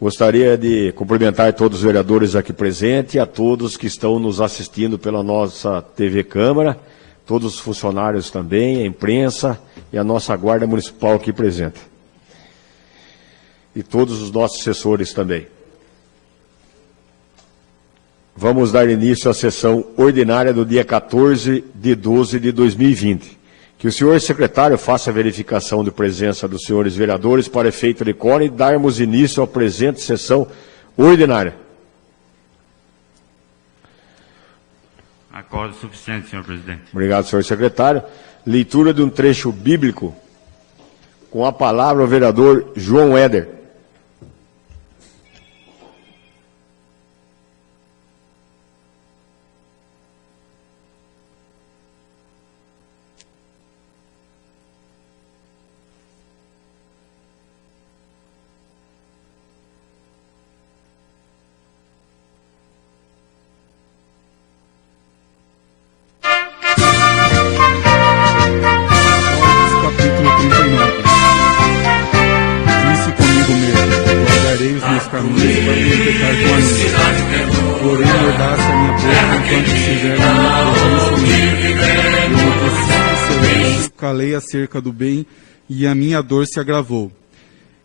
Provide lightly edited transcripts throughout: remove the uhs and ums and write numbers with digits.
Gostaria de cumprimentar todos os vereadores aqui presentes e a todos que estão nos assistindo pela nossa TV Câmara, todos os funcionários também, a imprensa e a nossa Guarda Municipal aqui presente. E todos os nossos assessores também. Vamos dar início à sessão ordinária do dia 14 de 12 de 2020. Que o senhor secretário faça a verificação de presença dos senhores vereadores para efeito de quórum e darmos início à presente sessão ordinária. Acordo suficiente, senhor presidente. Obrigado, senhor secretário. Leitura de um trecho bíblico com a palavra o vereador João Éder. Calei acerca do bem, e a minha dor se agravou.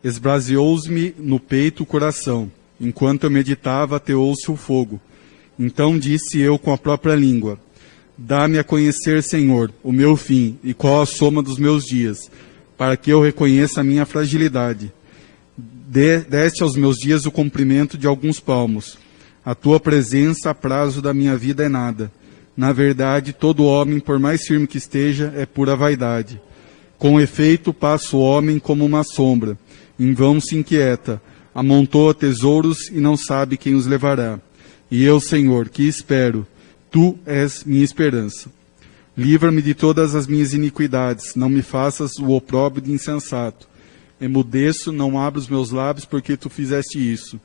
Esbraseou-me no peito o coração. Enquanto eu meditava, ateou-se o fogo. Então disse eu com a própria língua: dá-me a conhecer, Senhor, o meu fim, e qual a soma dos meus dias, para que eu reconheça a minha fragilidade. Deste aos meus dias o comprimento de alguns palmos. A tua presença, a prazo da minha vida, é nada. Na verdade, todo homem, por mais firme que esteja, é pura vaidade. Com efeito, passa o homem como uma sombra. Em vão se inquieta. Amontoa tesouros e não sabe quem os levará. E eu, Senhor, que espero, tu és minha esperança. Livra-me de todas as minhas iniquidades. Não me faças o opróbrio de insensato. Emudeço, não abro os meus lábios, porque tu fizeste isso.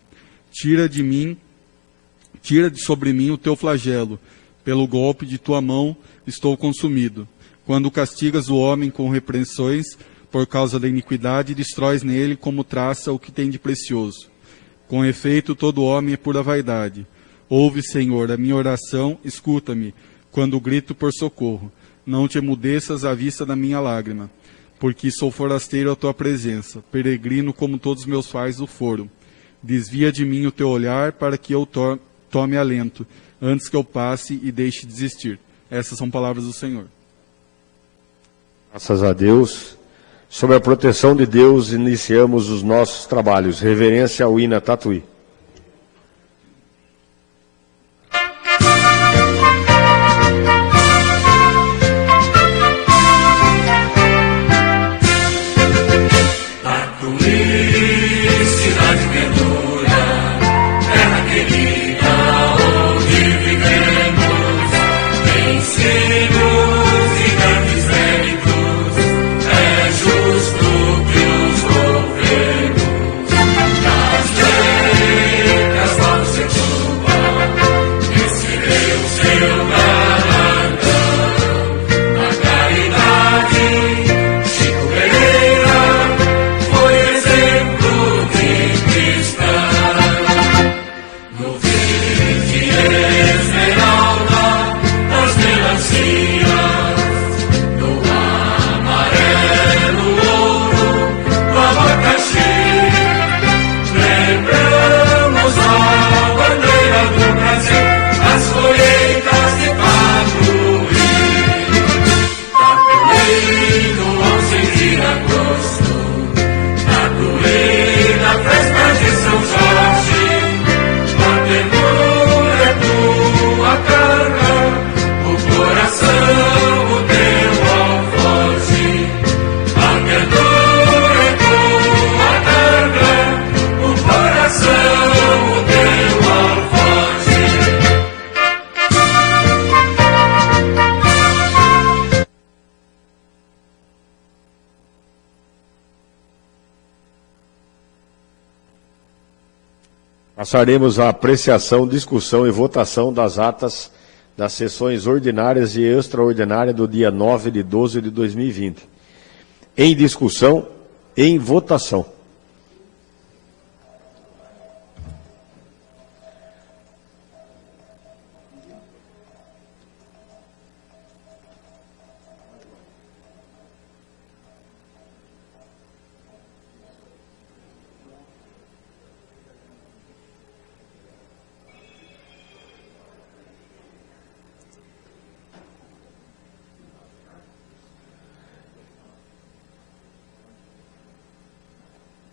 Tira de sobre mim o teu flagelo. Pelo golpe de tua mão estou consumido. Quando castigas o homem com repreensões, por causa da iniquidade, destróis nele como traça o que tem de precioso. Com efeito, todo homem é pura vaidade. Ouve, Senhor, a minha oração, escuta-me, quando grito por socorro. Não te emudeças à vista da minha lágrima, porque sou forasteiro à tua presença, peregrino como todos meus pais o foram. Desvia de mim o teu olhar para que eu tome alento, antes que eu passe e deixe de existir. Essas são palavras do Senhor. Graças a Deus. Sob a proteção de Deus, iniciamos os nossos trabalhos. Reverência ao Ina Tatuí. Passaremos à apreciação, discussão e votação das atas das sessões ordinárias e extraordinárias do dia 9 de 12 de 2020. Em discussão, em votação.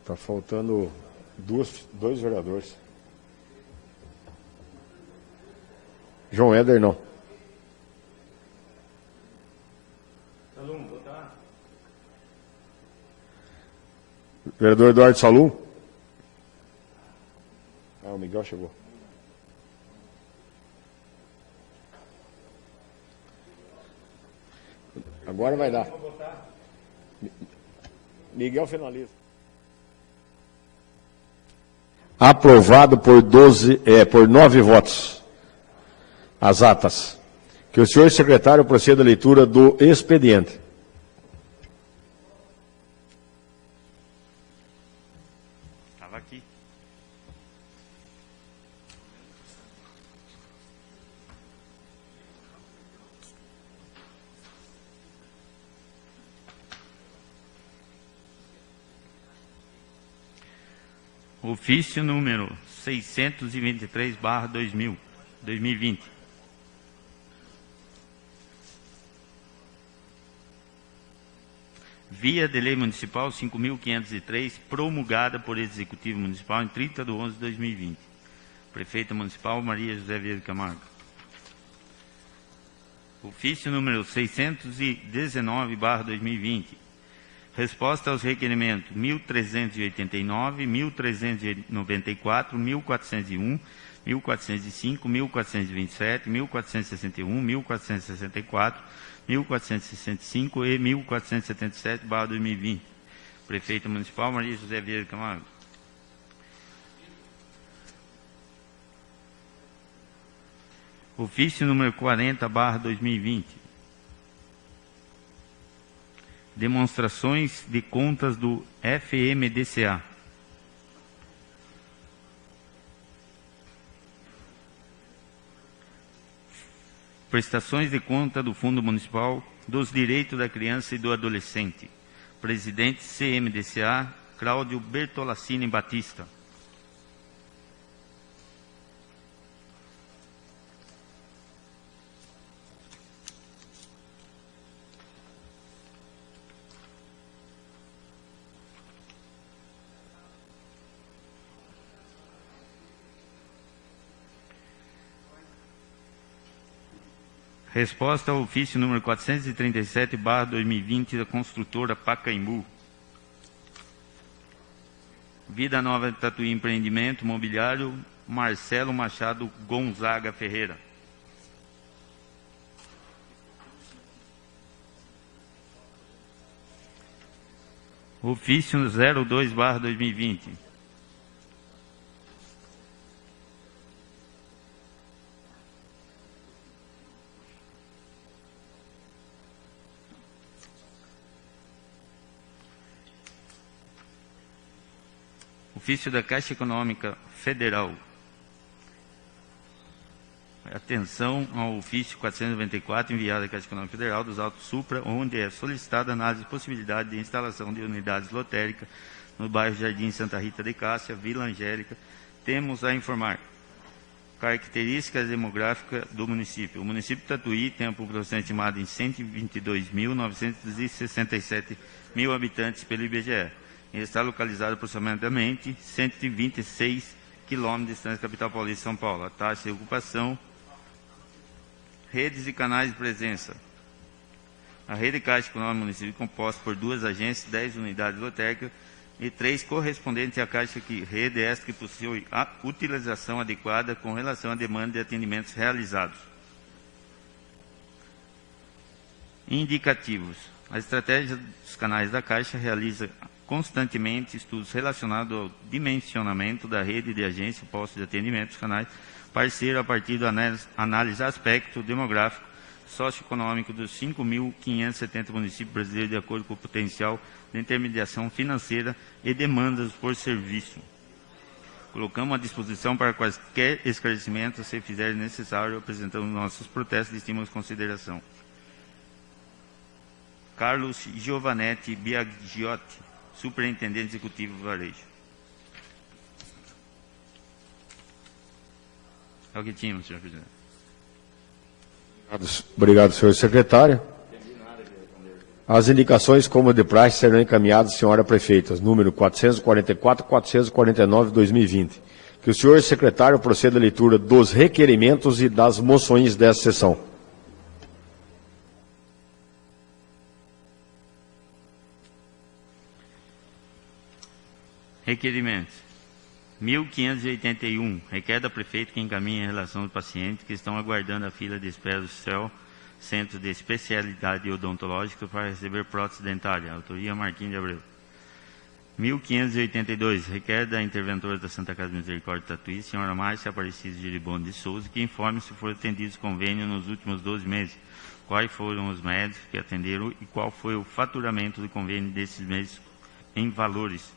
Está faltando dois vereadores. João Éder, não. Salum, votar. Vereador Eduardo Salum. O Miguel chegou. Agora vai dar. Miguel finaliza. Aprovado por 9 votos. As atas. Que o senhor secretário proceda à leitura do expediente. Estava aqui. Ofício número 623/2020. Via de Lei Municipal 5.503, promulgada por Executivo Municipal em 30/11/2020. Prefeita Municipal Maria José Vieira Camargo. Ofício número 619/2020. Resposta aos requerimentos 1.389, 1.394, 1.401, 1.405, 1.427, 1.461, 1.464, 1.465 e 1.477/2020. Prefeita Municipal Maria José Vieira Camargo. Ofício número 40/2020. Demonstrações de contas do FMDCA. Prestações de conta do Fundo Municipal dos Direitos da Criança e do Adolescente. Presidente CMDCA, Cláudio Bertolassini Batista. Resposta ao ofício número 437/2020 da construtora Pacaembu. Vida Nova Tatuí Empreendimento Mobiliário, Marcelo Machado Gonzaga Ferreira. Ofício 02/2020. Ofício da Caixa Econômica Federal. Atenção ao ofício 494, enviado à Caixa Econômica Federal dos Altos Supra, onde é solicitada a análise de possibilidade de instalação de unidades lotéricas no bairro Jardim Santa Rita de Cássia, Vila Angélica. Temos a informar. Características demográficas do município. O município de Tatuí tem a população estimada em 122.967 habitantes pelo IBGE. Está localizado aproximadamente 126 quilômetros de distância da capital paulista de São Paulo. A taxa de ocupação, redes e canais de presença. A rede Caixa Econômica do município é composta por 2 agências, 10 unidades lotéricas e 3 correspondentes à Caixa rede esta que possui a utilização adequada com relação à demanda de atendimentos realizados. Indicativos. A estratégia dos canais da Caixa realiza constantemente estudos relacionados ao dimensionamento da rede de agência, postos de atendimento dos canais parceiro a partir da análise aspecto demográfico socioeconômico dos 5.570 municípios brasileiros de acordo com o potencial de intermediação financeira e demandas por serviço. Colocamos à disposição para quaisquer esclarecimentos, se fizer necessário, apresentamos nossos protestos de estima e consideração. Carlos Giovanetti Biagiotti, Superintendente Executivo do Varejo. É o que tínhamos, senhor presidente. Obrigado, senhor secretário. As indicações, como de praxe, serão encaminhadas, senhora prefeita, número 444 e 449/2020. Que o senhor secretário proceda à leitura dos requerimentos e das moções desta sessão. Requerimentos. 1581. Requer da prefeita que encaminhe em relação aos pacientes que estão aguardando a fila de espera do CEL, Centro de Especialidade Odontológica, para receber prótese dentária. Autoria Marquinhos de Abreu. 1582. Requer da interventora da Santa Casa de Misericórdia de Tatuí, senhora Márcia Aparecida Geribondo de Souza, que informe se foram atendidos convênios nos últimos 12 meses, quais foram os médicos que atenderam e qual foi o faturamento do convênio desses meses em valores.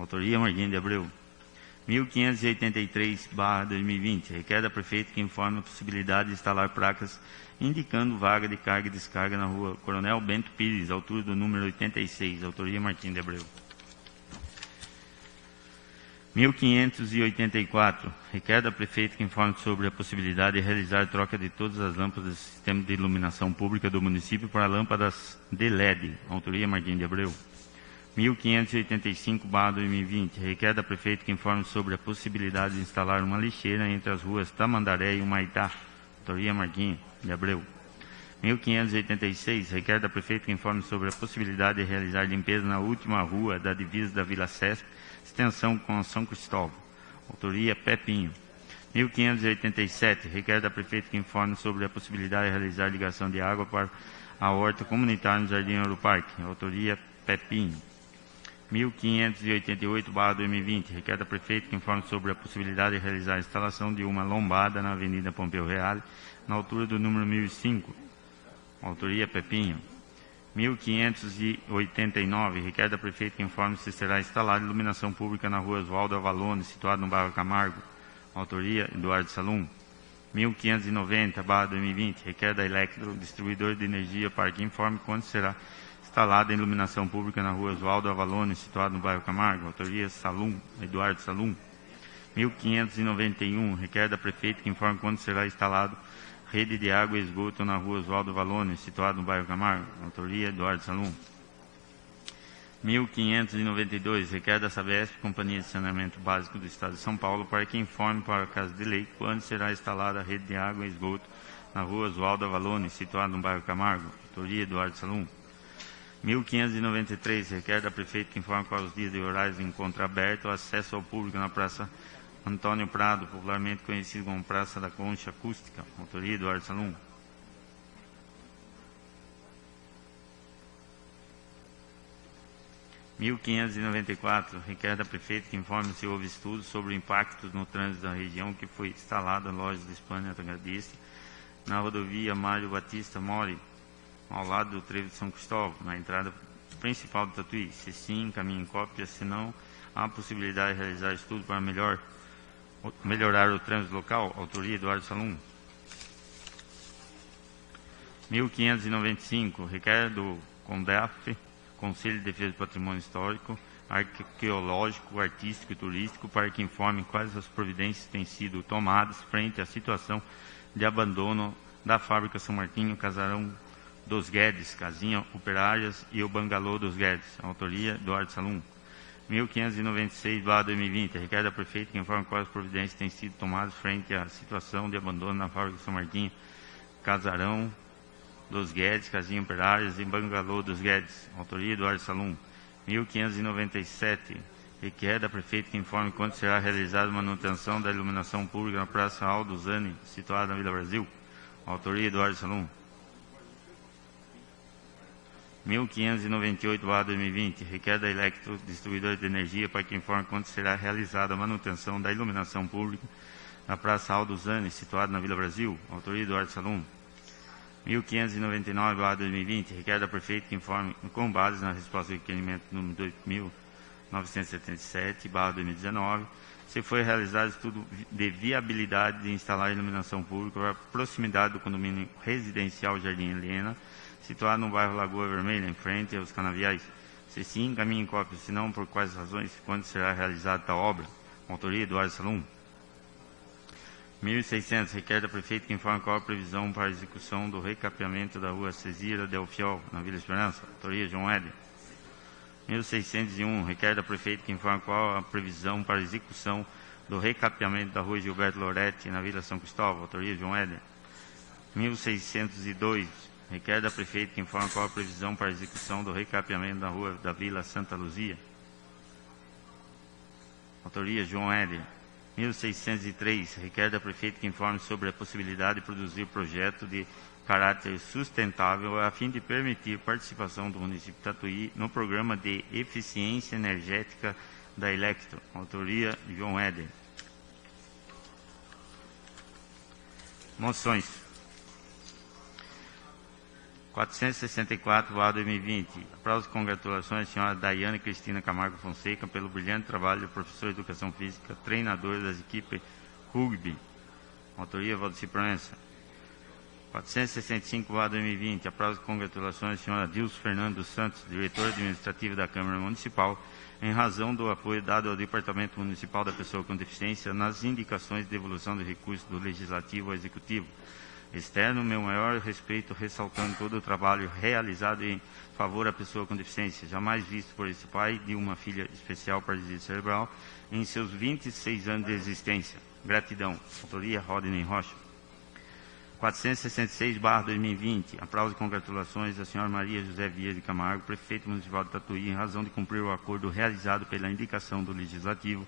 Autoria Marquinhos de Abreu. 1583/2020. Requer da prefeita que informe a possibilidade de instalar placas indicando vaga de carga e descarga na rua Coronel Bento Pires, altura do número 86. Autoria Marquinhos de Abreu. 1584. Requer da prefeita que informe sobre a possibilidade de realizar troca de todas as lâmpadas do sistema de iluminação pública do município para lâmpadas de LED. Autoria Marquinhos de Abreu. 1585/2020. Requer da prefeita que informe sobre a possibilidade de instalar uma lixeira entre as ruas Tamandaré e Humaitá. Autoria Marquinhos de Abreu. 1586. Requer da prefeita que informe sobre a possibilidade de realizar limpeza na última rua da divisa da Vila Cesp, extensão com São Cristóvão. Autoria Pepinho. 1587. Requer da prefeita que informe sobre a possibilidade de realizar ligação de água para a horta comunitária no Jardim Ouro Parque. Autoria Pepinho. 1588/2020. Requer da prefeita que informe sobre a possibilidade de realizar a instalação de uma lombada na Avenida Pompeu Reale, na altura do número 1005. Autoria Pepinho. 1589. Requer da prefeita que informe se será instalada iluminação pública na rua Oswaldo Avalone, situado no bairro Camargo. Autoria Eduardo Salum. 1590/2020. Requer da Electro, distribuidor de energia, para que informe quando será instalada a iluminação pública na rua Oswaldo Avalone, situado no bairro Camargo. Autoria Salum, Eduardo Salum. 1591. Requer da prefeita que informe quando será instalado rede de água e esgoto na rua Oswaldo Avalone, situado no bairro Camargo. Autoria Eduardo Salum. 1592. Requer da Sabesp, Companhia de Saneamento Básico do Estado de São Paulo, para que informe para a Casa de Lei quando será instalada a rede de água e esgoto na rua Oswaldo Avalone, situado no bairro Camargo. Autoria Eduardo Salum. 1593. Requer da prefeita que informe quais os dias e horários de encontro aberto ao acesso ao público na Praça Antônio Prado, popularmente conhecido como Praça da Concha Acústica. Autoria Eduardo Salum. 1594. Requer da prefeita que informe se houve estudos sobre impactos no trânsito da região que foi instalada a loja de Espanha Atacadista na rodovia Mário Batista Mori, ao lado do Trevo de São Cristóvão, na entrada principal do Tatuí. Se sim, encaminhe cópia, se não, há a possibilidade de realizar estudo para melhorar o trânsito local. Autoria Eduardo Salum. 1595. Requer do CONDEAF, Conselho de Defesa do Patrimônio Histórico, Arqueológico, Artístico e Turístico, para que informe quais as providências têm sido tomadas frente à situação de abandono da Fábrica São Martinho, Casarão dos Guedes, Casinha Operárias e o Bangalô dos Guedes. Autoria Eduardo Salum. 1596/2020. Requer da prefeita que informe quais as providências têm sido tomadas frente à situação de abandono na Fábrica São Martinho, Casarão dos Guedes, Casinha Operárias e Bangalô dos Guedes. Autoria Eduardo Salum. 1597. Requer da prefeita que informe quando será realizada a manutenção da iluminação pública na Praça Aldo Zani, situada na Vila Brasil. Autoria Eduardo Salum. 1598/2020. Requer da Electro, distribuidora de energia, para que informe quando será realizada a manutenção da iluminação pública na Praça Aldo Zani, situada na Vila Brasil. Autoria Eduardo Salum. 1599/2020. Requer da prefeita que informe, com base na resposta do requerimento número 2977/2019, se foi realizado estudo de viabilidade de instalar iluminação pública para proximidade do condomínio residencial Jardim Helena, situado no bairro Lagoa Vermelha, em frente aos canaviais. Se sim, encaminhe cópia, se não, por quais razões, quando será realizada tal obra. Autoria Eduardo Salum. 1.600, requer da Prefeita que informe qual a previsão para a execução do recapeamento da rua Cesira Del Fiol, na Vila Esperança. Autoria, João Éder. 1.601, requer da Prefeita que informe qual a previsão para a execução do recapeamento da rua Gilberto Loretti, na Vila São Cristóvão. Autoria, João Éder. 1.602, requer da Prefeita que informe qual a previsão para a execução do recapeamento da rua da Vila Santa Luzia. Autoria, João Éder. 1.603, requer da Prefeita que informe sobre a possibilidade de produzir projeto de caráter sustentável a fim de permitir participação do município de Tatuí no programa de eficiência energética da Electro. Autoria, João Éder. Moções. 464/2020. Aplausos e congratulações à senhora Daiane Cristina Camargo Fonseca pelo brilhante trabalho de professor de Educação Física, treinador das equipes rugby. Autoria, Valdeci Proença. 465/2020. Aplausos e congratulações à senhora Dilson Fernando dos Santos, diretor administrativo da Câmara Municipal, em razão do apoio dado ao Departamento Municipal da Pessoa com Deficiência nas indicações de devolução de recursos do Legislativo ao Executivo. Externo, meu maior respeito, ressaltando todo o trabalho realizado em favor à pessoa com deficiência, jamais visto por esse pai de uma filha especial paralisia cerebral em seus 26 anos de existência. Gratidão. Autoria, Rodney Rocha. 466/2020. Aplausos e congratulações à senhora Maria José Vieira de Camargo, prefeito municipal de Tatuí, em razão de cumprir o acordo realizado pela indicação do Legislativo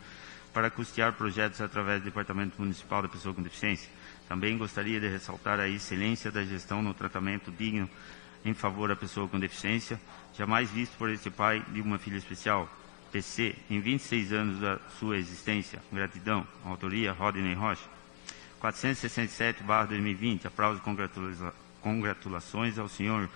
para custear projetos através do Departamento Municipal da Pessoa com Deficiência. Também gostaria de ressaltar a excelência da gestão no tratamento digno em favor da pessoa com deficiência, jamais visto por este pai de uma filha especial, PC, em 26 anos da sua existência. Gratidão. Autoria, Rodney Rocha. 467/2020. Aplausos e congratulações ao senhor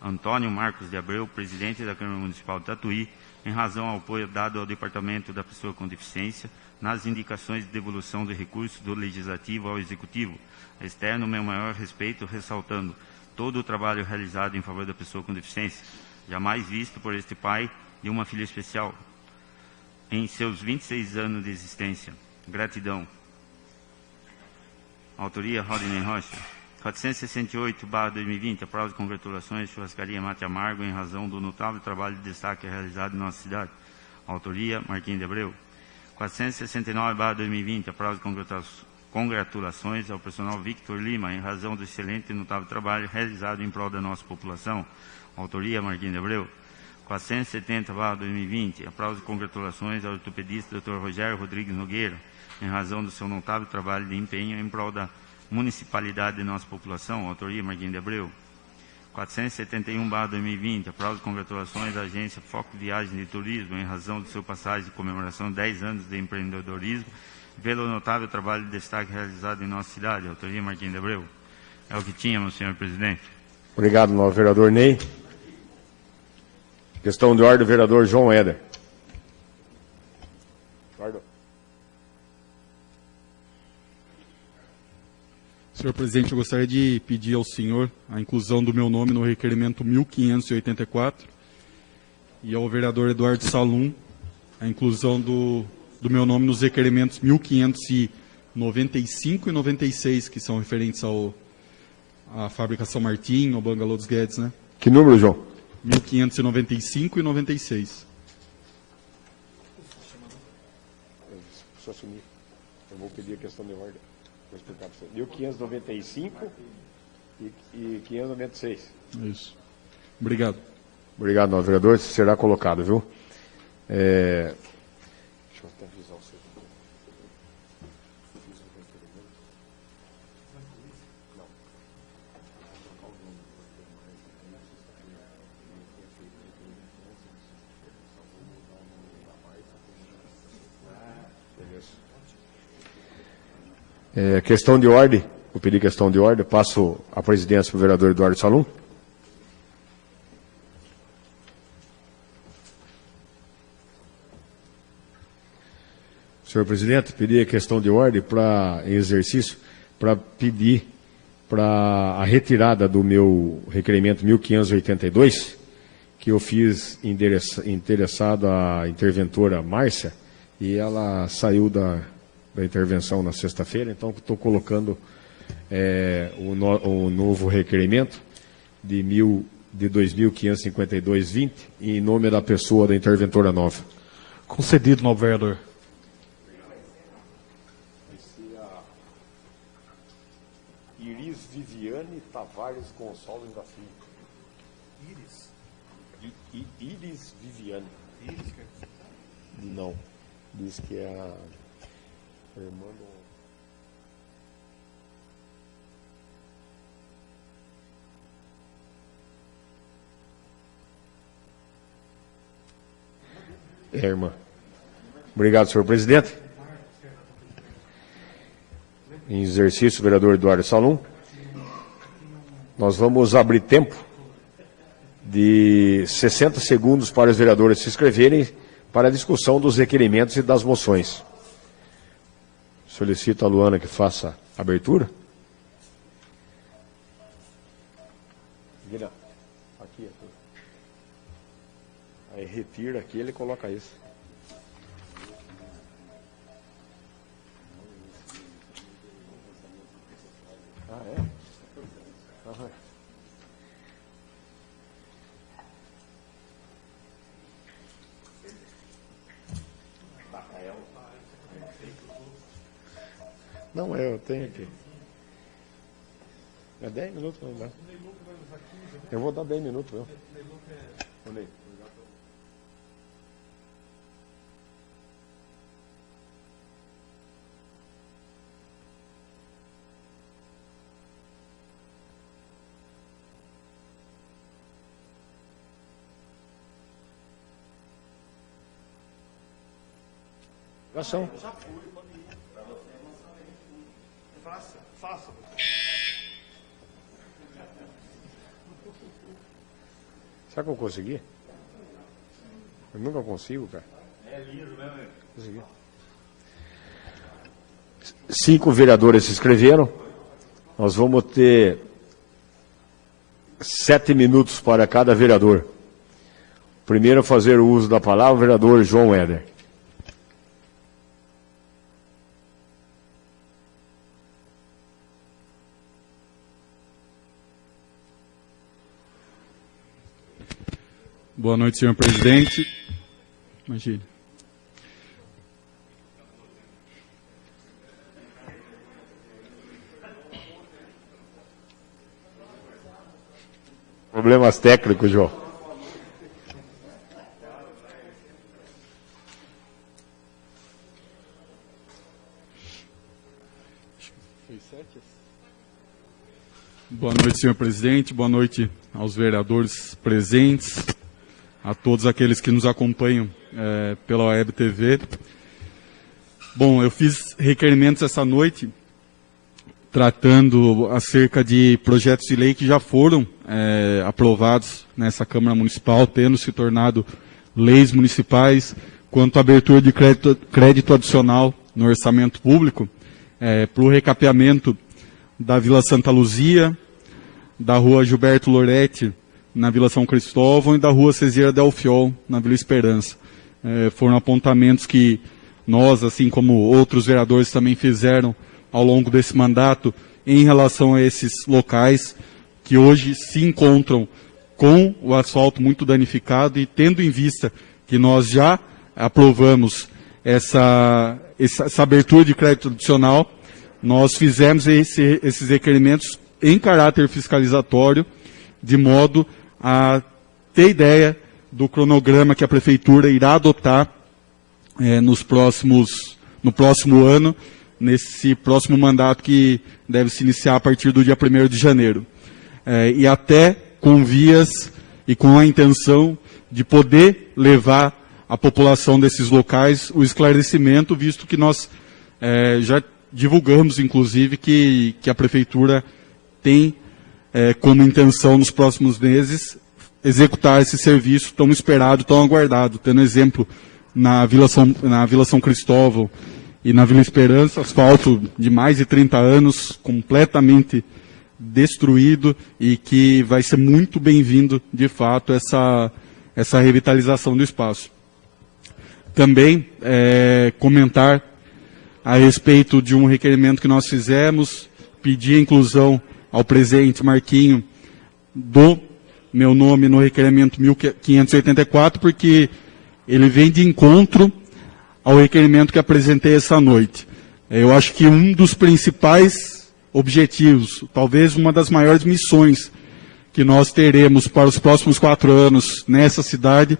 Antônio Marcos de Abreu, presidente da Câmara Municipal de Tatuí, em razão ao apoio dado ao Departamento da Pessoa com Deficiência nas indicações de devolução de recursos do Legislativo ao Executivo. Externo, meu maior respeito, ressaltando todo o trabalho realizado em favor da pessoa com deficiência, jamais visto por este pai de uma filha especial, em seus 26 anos de existência. Gratidão. Autoria, Rodney Rocha. 468/2020. Aplausos e congratulações à Churrascaria Mate Amargo em razão do notável trabalho de destaque realizado em nossa cidade. Autoria, Marquinhos de Abreu. 469/2020. Aplausos e congratulações ao personal Victor Lima em razão do excelente e notável trabalho realizado em prol da nossa população. Autoria, Marquinhos de Abreu. 470/2020. Aplausos e congratulações ao ortopedista Dr. Rogério Rodrigues Nogueira em razão do seu notável trabalho de empenho em prol da municipalidade de nossa população. Autoria, Marquinhos de Abreu. 471/2020. Aplausos e congratulações à agência Foco Viagem de Turismo em razão do seu passagem de comemoração de 10 anos de empreendedorismo pelo notável trabalho de destaque realizado em nossa cidade. Autoria, Marquinhos de Abreu. É o que tínhamos, senhor presidente. Obrigado, novo vereador Ney. Questão de ordem, vereador João Éder. Senhor presidente, eu gostaria de pedir ao senhor a inclusão do meu nome no requerimento 1584 e ao vereador Eduardo Salum a inclusão do meu nome nos requerimentos 1595 e 96, que são referentes à Fábrica São Martim, ao Bangalô dos Guedes, né? Que número, João? 1595 e 96. Só assumir. Eu vou pedir a questão de ordem. Vou explicar para você. 1595 e 596. Isso. Obrigado. Obrigado, novo vereador. Será colocado, viu? Deixa eu até avisar você. Questão de ordem, vou pedir questão de ordem, passo a presidência para o vereador Eduardo Salum. Senhor presidente, pedi a questão de ordem em exercício para pedir para a retirada do meu requerimento 1582, que eu fiz interessado à interventora Márcia, e ela saiu da da intervenção na sexta-feira, então estou colocando o novo requerimento de 2.552,20 em nome da pessoa da interventora nova. Concedido, novo vereador. Iris Viviane Tavares Gonçalves da Filho. Iris Viviane. Não. Diz que é a irmã do... irmã. Obrigado, senhor presidente. Em exercício, vereador Eduardo Salum. Nós vamos abrir tempo de 60 segundos para os vereadores se inscreverem para a discussão dos requerimentos e das moções. Solicito a Luana que faça a abertura. Vira aqui. Aí retira aqui, ele coloca isso. Ah, é? Aham. Não, eu tenho aqui. É 10 minutos, não dá. Eu vou dar 10 minutos, viu? Olha aí. Ação. Faça. Será que eu consegui? Eu nunca consigo, cara. É lindo, né, velho? Consegui. 5 vereadores se inscreveram. Nós vamos ter 7 minutos para cada vereador. Primeiro a fazer o uso da palavra, o vereador João Éder. Boa noite, senhor presidente. Imagine. Problemas técnicos, João. Boa noite, senhor presidente. Boa noite aos vereadores presentes, a todos aqueles que nos acompanham pela Web TV. Bom, eu fiz requerimentos essa noite tratando acerca de projetos de lei que já foram aprovados nessa Câmara Municipal, tendo se tornado leis municipais, quanto à abertura de crédito adicional no orçamento público, para o recapeamento da Vila Santa Luzia, da Rua Gilberto Loretti, na Vila São Cristóvão, e da Rua Ceseira Del Fiol, na Vila Esperança. Foram apontamentos que nós, assim como outros vereadores, também fizeram ao longo desse mandato em relação a esses locais que hoje se encontram com o asfalto muito danificado, e tendo em vista que nós já aprovamos essa abertura de crédito adicional, nós fizemos esses requerimentos em caráter fiscalizatório, de modo a ter ideia do cronograma que a Prefeitura irá adotar no próximo ano, nesse próximo mandato que deve se iniciar a partir do dia 1º de janeiro. E até com vias e com a intenção de poder levar à população desses locais o esclarecimento, visto que nós já divulgamos, inclusive, que a Prefeitura tem como intenção, nos próximos meses, executar esse serviço tão esperado, tão aguardado. Tendo exemplo na Vila São Cristóvão e na Vila Esperança, asfalto de mais de 30 anos, completamente destruído, e que vai ser muito bem-vindo, de fato, essa revitalização do espaço. Também comentar a respeito de um requerimento que nós fizemos, pedir a inclusão ao presidente Marquinho do meu nome no requerimento 1584, porque ele vem de encontro ao requerimento que apresentei essa noite. Eu acho que um dos principais objetivos, talvez uma das maiores missões que nós teremos para os próximos 4 anos nessa cidade,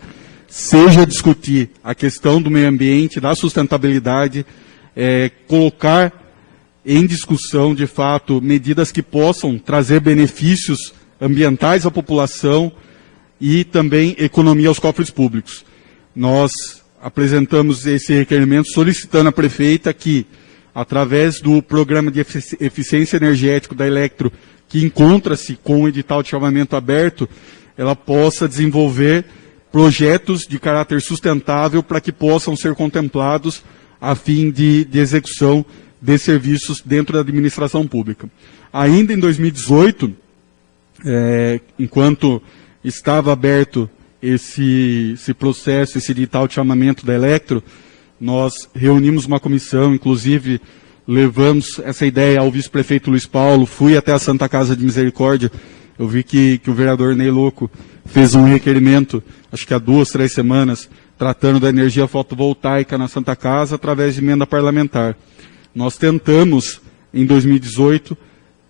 seja discutir a questão do meio ambiente, da sustentabilidade, colocar em discussão, de fato, medidas que possam trazer benefícios ambientais à população e também economia aos cofres públicos. Nós apresentamos esse requerimento solicitando à prefeita que, através do programa de eficiência energética da Elektro, que encontra-se com o edital de chamamento aberto, ela possa desenvolver projetos de caráter sustentável para que possam ser contemplados a fim de execução de serviços dentro da administração pública. Ainda em 2018, enquanto estava aberto esse processo, esse edital de chamamento da Elektro, nós reunimos uma comissão, inclusive levamos essa ideia ao vice-prefeito Luiz Paulo, fui até a Santa Casa de Misericórdia, eu vi que o vereador Ney Louco fez um requerimento, acho que há 2, 3 semanas, tratando da energia fotovoltaica na Santa Casa através de emenda parlamentar. Nós tentamos, em 2018,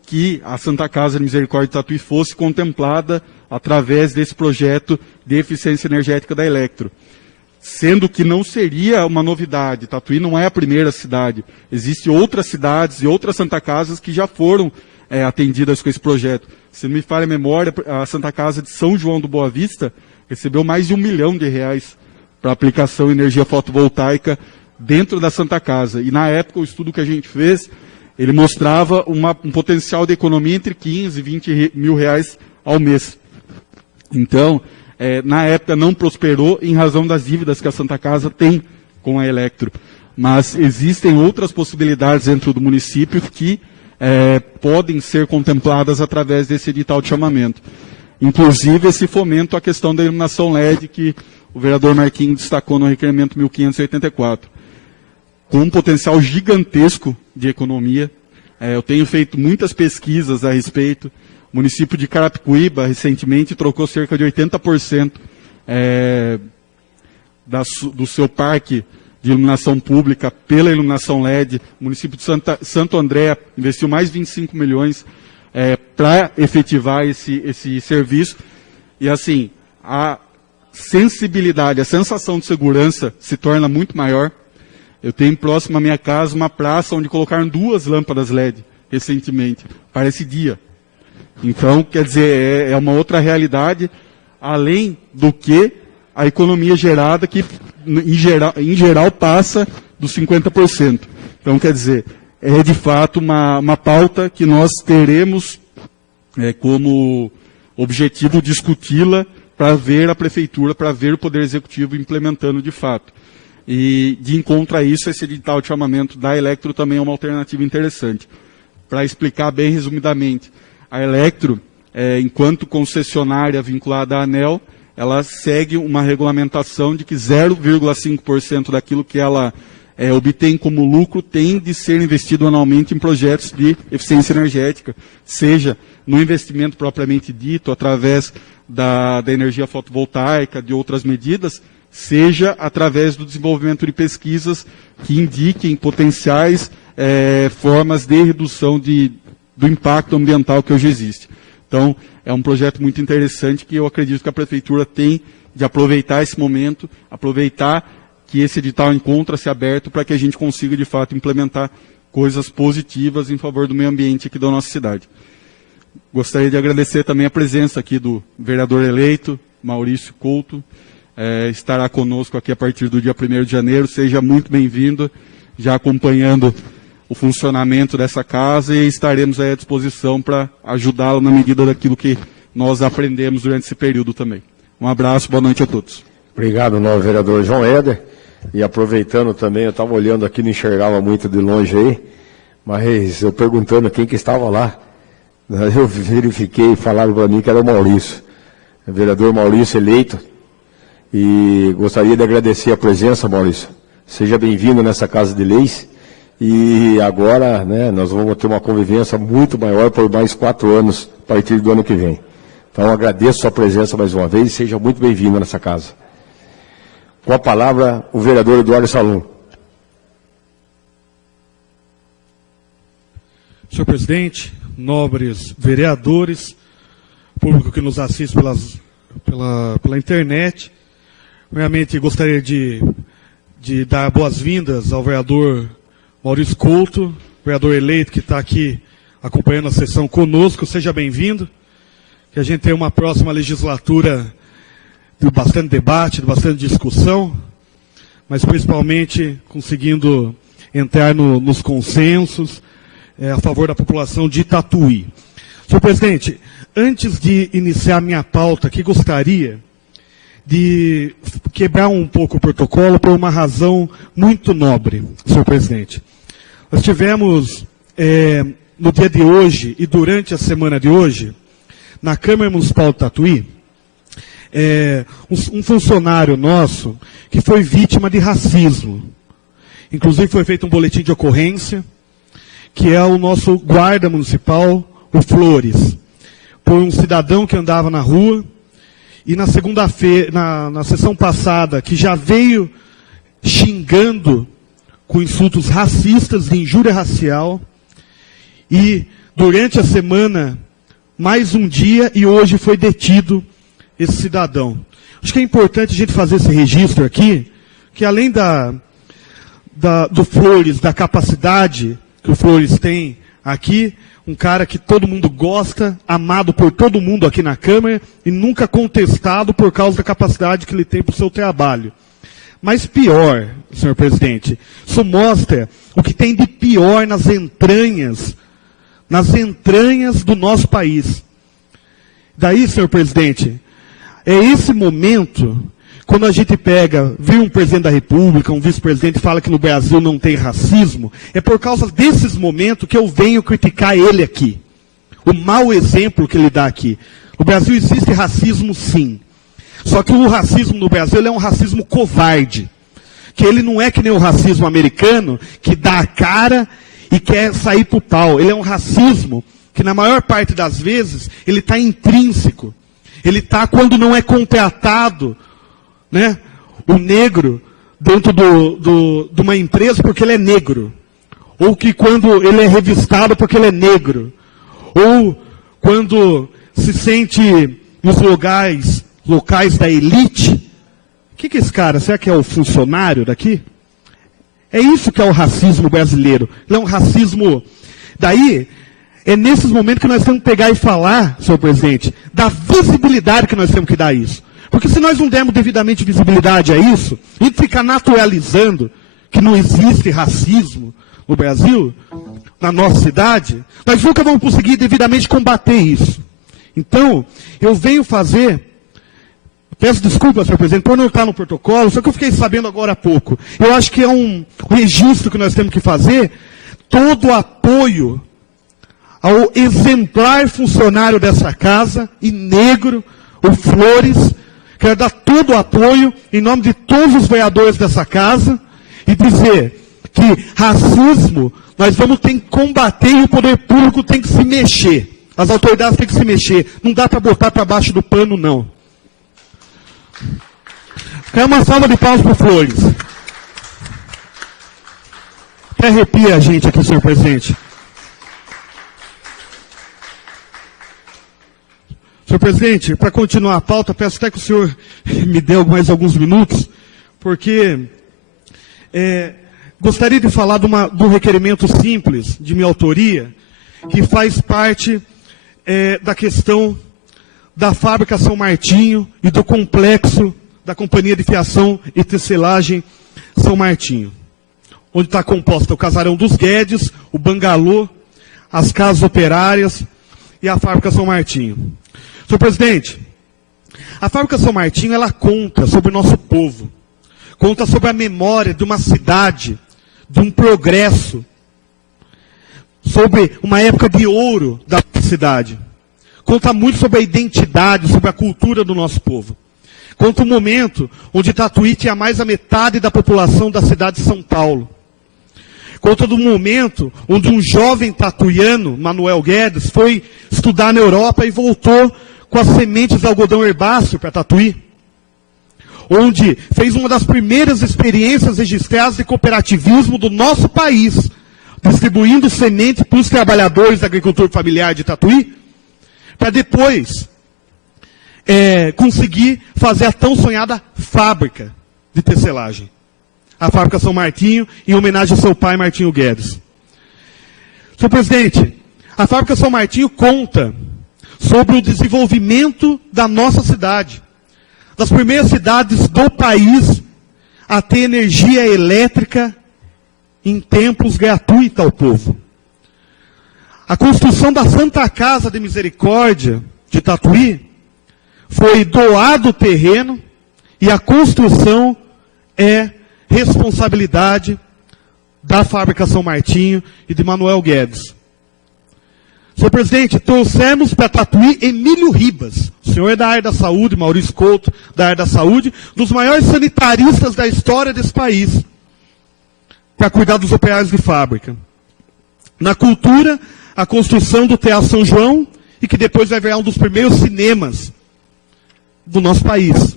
que a Santa Casa de Misericórdia de Tatuí fosse contemplada através desse projeto de eficiência energética da Elektro. Sendo que não seria uma novidade, Tatuí não é a primeira cidade. Existem outras cidades e outras Santa Casas que já foram atendidas com esse projeto. Se não me falha a memória, a Santa Casa de São João do Boa Vista recebeu mais de R$1 milhão para aplicação de energia fotovoltaica dentro da Santa Casa. E na época, o estudo que a gente fez, ele mostrava um potencial de economia entre 15 e 20 mil reais ao mês. Então, na época não prosperou em razão das dívidas que a Santa Casa tem com a Elektro. Mas existem outras possibilidades dentro do município que podem ser contempladas através desse edital de chamamento. Inclusive esse fomento à questão da iluminação LED que o vereador Marquinhos destacou no requerimento 1584. Com um potencial gigantesco de economia. Eu tenho feito muitas pesquisas a respeito. O município de Carapicuíba, recentemente, trocou cerca de 80% do seu parque de iluminação pública pela iluminação LED. O município de Santo André investiu mais de 25 milhões para efetivar esse serviço. E, assim, a sensibilidade, a sensação de segurança se torna muito maior. Eu tenho próximo à minha casa uma praça onde colocaram 2 lâmpadas LED recentemente, para esse dia. Então, quer dizer, é uma outra realidade, além do que a economia gerada, que em geral passa dos 50%. Então, quer dizer, é de fato uma pauta que nós teremos como objetivo discuti-la para ver a prefeitura, para ver o Poder Executivo implementando de fato. E de encontro a isso, esse edital de chamamento da Elektro também é uma alternativa interessante. Para explicar bem resumidamente, a Elektro, enquanto concessionária vinculada à ANEEL, ela segue uma regulamentação de que 0,5% daquilo que ela obtém como lucro tem de ser investido anualmente em projetos de eficiência energética, seja no investimento propriamente dito, através da energia fotovoltaica, de outras medidas, seja através do desenvolvimento de pesquisas que indiquem potenciais formas de redução do impacto ambiental que hoje existe. Então, é um projeto muito interessante que eu acredito que a Prefeitura tem de aproveitar esse momento, aproveitar que esse edital encontra-se aberto para que a gente consiga, de fato, implementar coisas positivas em favor do meio ambiente aqui da nossa cidade. Gostaria de agradecer também a presença aqui do vereador eleito, Maurício Couto, estará conosco aqui a partir do dia 1º de janeiro, seja muito bem-vindo, já acompanhando o funcionamento dessa casa e estaremos aí à disposição para ajudá-lo na medida daquilo que nós aprendemos durante esse período também. Um abraço, boa noite a todos. Obrigado, novo vereador João Éder. E aproveitando também, eu estava olhando aqui, não enxergava muito de longe aí, mas eu perguntando quem que estava lá, eu verifiquei e falaram para mim que era o Maurício, o vereador Maurício eleito, e gostaria de agradecer a presença, Maurício. Seja bem-vindo nessa Casa de Leis, E agora, né, nós vamos ter uma convivência muito maior por mais 4 anos, a partir do ano que vem. Então, agradeço a sua presença mais uma vez e seja muito bem-vindo nessa casa. Com a palavra, o vereador Eduardo Salum. Senhor presidente, nobres vereadores, público que nos assiste pela internet, primeiramente gostaria de dar boas-vindas ao vereador Maurício Couto, vereador eleito que está aqui acompanhando a sessão conosco. Seja bem-vindo. Que a gente tenha uma próxima legislatura de bastante debate, de bastante discussão, mas principalmente conseguindo entrar nos consensos a favor da população de Tatuí. Senhor presidente, antes de iniciar minha pauta aqui, gostaria de quebrar um pouco o protocolo por uma razão muito nobre, senhor presidente. Nós tivemos, no dia de hoje e durante a semana de hoje, na Câmara Municipal de Tatuí, um funcionário nosso que foi vítima de racismo. Inclusive foi feito um boletim de ocorrência, que é o nosso guarda municipal, o Flores, por um cidadão que andava na rua, e na segunda-feira, na sessão passada, que já veio xingando com insultos racistas de injúria racial, e durante a semana, mais um dia, e hoje foi detido esse cidadão. Acho que é importante a gente fazer esse registro aqui, que além do Flores, da capacidade que o Flores tem aqui, um cara que todo mundo gosta, amado por todo mundo aqui na Câmara, e nunca contestado por causa da capacidade que ele tem para o seu trabalho. Mas pior, senhor presidente, isso mostra o que tem de pior nas entranhas do nosso país. Daí, senhor presidente, é esse momento, quando a gente vê um presidente da República, um vice-presidente e fala que no Brasil não tem racismo, é por causa desses momentos que eu venho criticar ele aqui. O mau exemplo que ele dá aqui. No Brasil existe racismo, sim. Só que o racismo no Brasil é um racismo covarde. Que ele não é que nem o racismo americano, que dá a cara e quer sair pro pau. Ele é um racismo que na maior parte das vezes, ele está intrínseco. Ele está quando não é contratado, né, o negro dentro de uma empresa porque ele é negro. Ou que quando ele é revistado porque ele é negro. Ou quando se sente nos locais da elite. O que é esse cara? Será que é o funcionário daqui? É isso que é o racismo brasileiro. Ele é um racismo... Daí, é nesses momentos que nós temos que pegar e falar, senhor presidente, da visibilidade que nós temos que dar a isso. Porque se nós não dermos devidamente visibilidade a isso, e ficar naturalizando que não existe racismo no Brasil, na nossa cidade, nós nunca vamos conseguir devidamente combater isso. Então, eu venho fazer... Peço desculpa, senhor presidente, por não estar no protocolo, só que eu fiquei sabendo agora há pouco. Eu acho que é um registro que nós temos que fazer, todo o apoio ao exemplar funcionário dessa casa, e negro, o Flores. Quero dar todo o apoio, em nome de todos os vereadores dessa casa, e dizer que racismo nós vamos ter que combater e o poder público tem que se mexer. As autoridades têm que se mexer. Não dá para botar para baixo do pano, não. Quero uma salva de palmas para o Flores. Até arrepia a gente aqui, senhor presidente. Senhor presidente, para continuar a pauta, peço até que o senhor me dê mais alguns minutos, porque gostaria de falar de um requerimento simples, de minha autoria, que faz parte da questão da fábrica São Martinho e do complexo da Companhia de Fiação e Tecelagem São Martinho, onde está composta o Casarão dos Guedes, o Bangalô, as Casas Operárias e a fábrica São Martinho. Senhor presidente, a fábrica São Martinho, ela conta sobre o nosso povo, conta sobre a memória de uma cidade, de um progresso, sobre uma época de ouro da cidade. Conta muito sobre a identidade, sobre a cultura do nosso povo. Conta um momento onde Tatuí tinha mais da metade da população da cidade de São Paulo. conta do momento onde um jovem tatuiano, Manuel Guedes, foi estudar na Europa e voltou com as sementes de algodão herbáceo para Tatuí, onde fez uma das primeiras experiências registradas de cooperativismo do nosso país, distribuindo sementes para os trabalhadores da agricultura familiar de Tatuí, para depois conseguir fazer a tão sonhada fábrica de tecelagem. A Fábrica São Martinho, em homenagem ao seu pai, Martinho Guedes. Senhor presidente, a Fábrica São Martinho conta sobre o desenvolvimento da nossa cidade. Das primeiras cidades do país a ter energia elétrica em tempos gratuita ao povo. A construção da Santa Casa de Misericórdia de Tatuí foi doado o terreno e a construção é responsabilidade da Fábrica São Martinho e de Manuel Guedes. Senhor presidente, trouxemos para Tatuí Emílio Ribas, o senhor é da área da saúde, Maurício Couto, da área da saúde, dos maiores sanitaristas da história desse país, para cuidar dos operários de fábrica. Na cultura, a construção do Teatro São João, e que depois vai virar um dos primeiros cinemas do nosso país.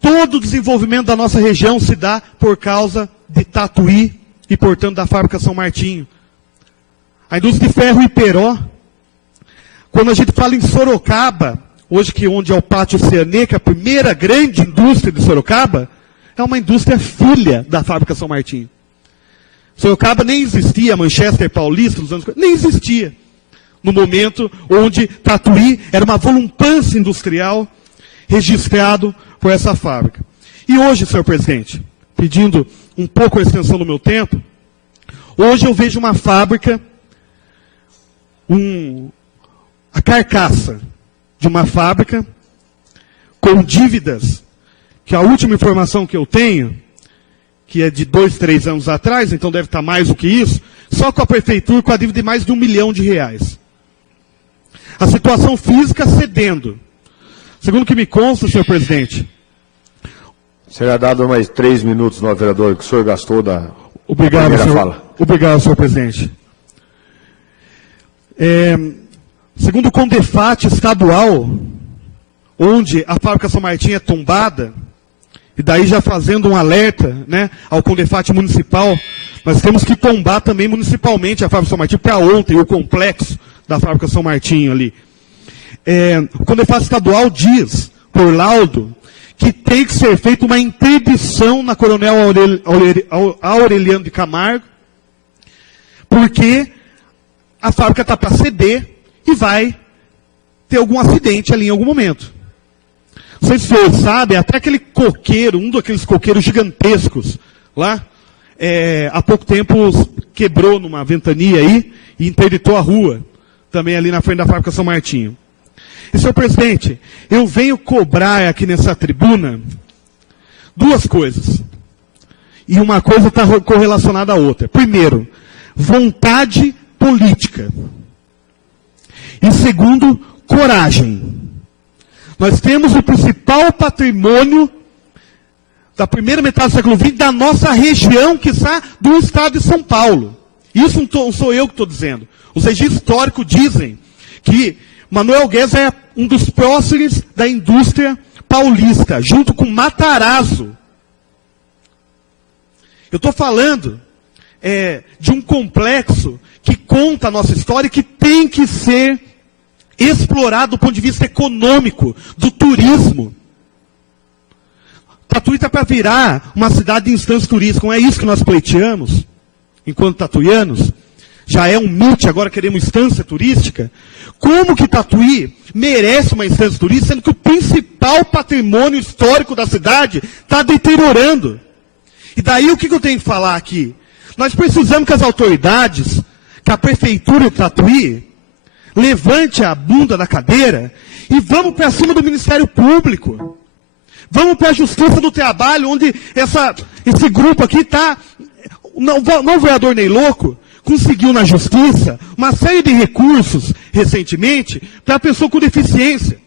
Todo o desenvolvimento da nossa região se dá por causa de Tatuí e, portanto, da Fábrica São Martinho. A indústria de ferro Iperó, quando a gente fala em Sorocaba, hoje que onde é o Pátio Oceanê, que é a primeira grande indústria de Sorocaba, é uma indústria filha da Fábrica São Martinho. Sorocaba nem existia, Manchester Paulista, nos anos 40, nem existia. No momento onde Tatuí era uma volumpância industrial registrado por essa fábrica. E hoje, senhor presidente, pedindo um pouco a extensão do meu tempo, hoje eu vejo uma fábrica, a carcaça de uma fábrica com dívidas, que a última informação que eu tenho, que é de 2, 3 anos atrás, então deve estar mais do que isso, só com a prefeitura com a dívida de mais de R$1 milhão. A situação física cedendo. Segundo o que me consta, senhor presidente. Será dado mais 3 minutos no vereador que o senhor gastou da primeira senhor, fala. Obrigado, senhor presidente. Segundo o Condefat estadual, onde a Fábrica São Martinho é tombada, e daí já fazendo um alerta, né, ao Condefat municipal, nós temos que tombar também municipalmente a Fábrica São Martinho para ontem, o complexo da Fábrica São Martinho ali. O Condefat estadual diz, por laudo, que tem que ser feita uma interdição na Coronel Aureliano de Camargo, porque a fábrica está para ceder e vai ter algum acidente ali em algum momento. Não sei se o senhor sabe, até aquele coqueiro, um daqueles coqueiros gigantescos, lá, há pouco tempo quebrou numa ventania aí e interditou a rua, também ali na frente da Fábrica São Martinho. E, senhor presidente, eu venho cobrar aqui nessa tribuna duas coisas. E uma coisa está correlacionada à outra. Primeiro, vontade política. E segundo, coragem. Nós temos o principal patrimônio da primeira metade do século XX da nossa região, que está do estado de São Paulo. Isso não sou eu que estou dizendo. Os registros históricos dizem que Manuel Guedes é um dos próceres da indústria paulista, junto com Matarazzo. Eu estou falando de um complexo que conta a nossa história e que tem que ser explorado do ponto de vista econômico, do turismo. Tatuí está para virar uma cidade de instância turística, não é isso que nós pleiteamos, enquanto tatuianos? Já é um mito, agora queremos instância turística. Como que Tatuí merece uma instância turística, sendo que o principal patrimônio histórico da cidade está deteriorando? E daí o que eu tenho que falar aqui? Nós precisamos que as autoridades, que a prefeitura de Tatuí, levante a bunda da cadeira e vamos para cima do Ministério Público. Vamos para a Justiça do Trabalho, onde esse grupo aqui está... Não o vereador Ney Louco conseguiu na Justiça uma série de recursos, recentemente, para a pessoa com deficiência.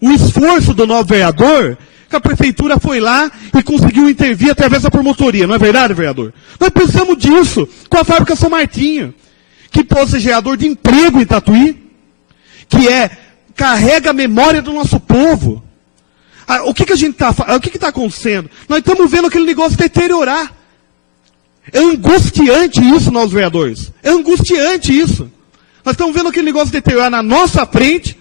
O esforço do novo vereador que a prefeitura foi lá e conseguiu intervir através da promotoria, não é verdade, vereador? Nós precisamos disso com a fábrica São Martinho, que pode ser gerador de emprego em Tatuí, que carrega a memória do nosso povo. O que está acontecendo? Nós estamos vendo aquele negócio deteriorar. É angustiante isso, nós vereadores. É angustiante isso. Nós estamos vendo aquele negócio deteriorar na nossa frente,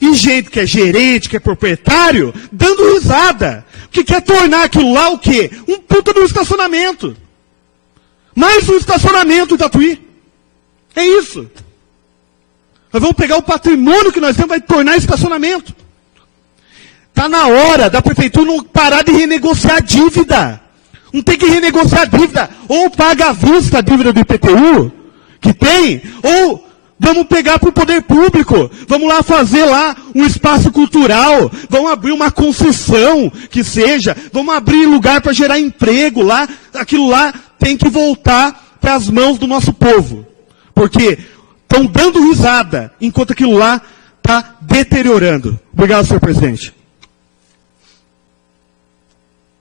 e gente que é gerente, que é proprietário, dando risada. Que quer tornar aquilo lá o quê? Um puta de um estacionamento. Mais um estacionamento em Tatuí. É isso. Nós vamos pegar o patrimônio que nós temos e vai tornar estacionamento. Está na hora da prefeitura não parar de renegociar a dívida. Não tem que renegociar a dívida. Ou paga à vista a dívida do IPTU, que tem, ou vamos pegar para o poder público. Vamos lá fazer lá um espaço cultural. Vamos abrir uma concessão, que seja. Vamos abrir lugar para gerar emprego lá. Aquilo lá tem que voltar para as mãos do nosso povo. Porque estão dando risada, enquanto aquilo lá está deteriorando. Obrigado, senhor presidente.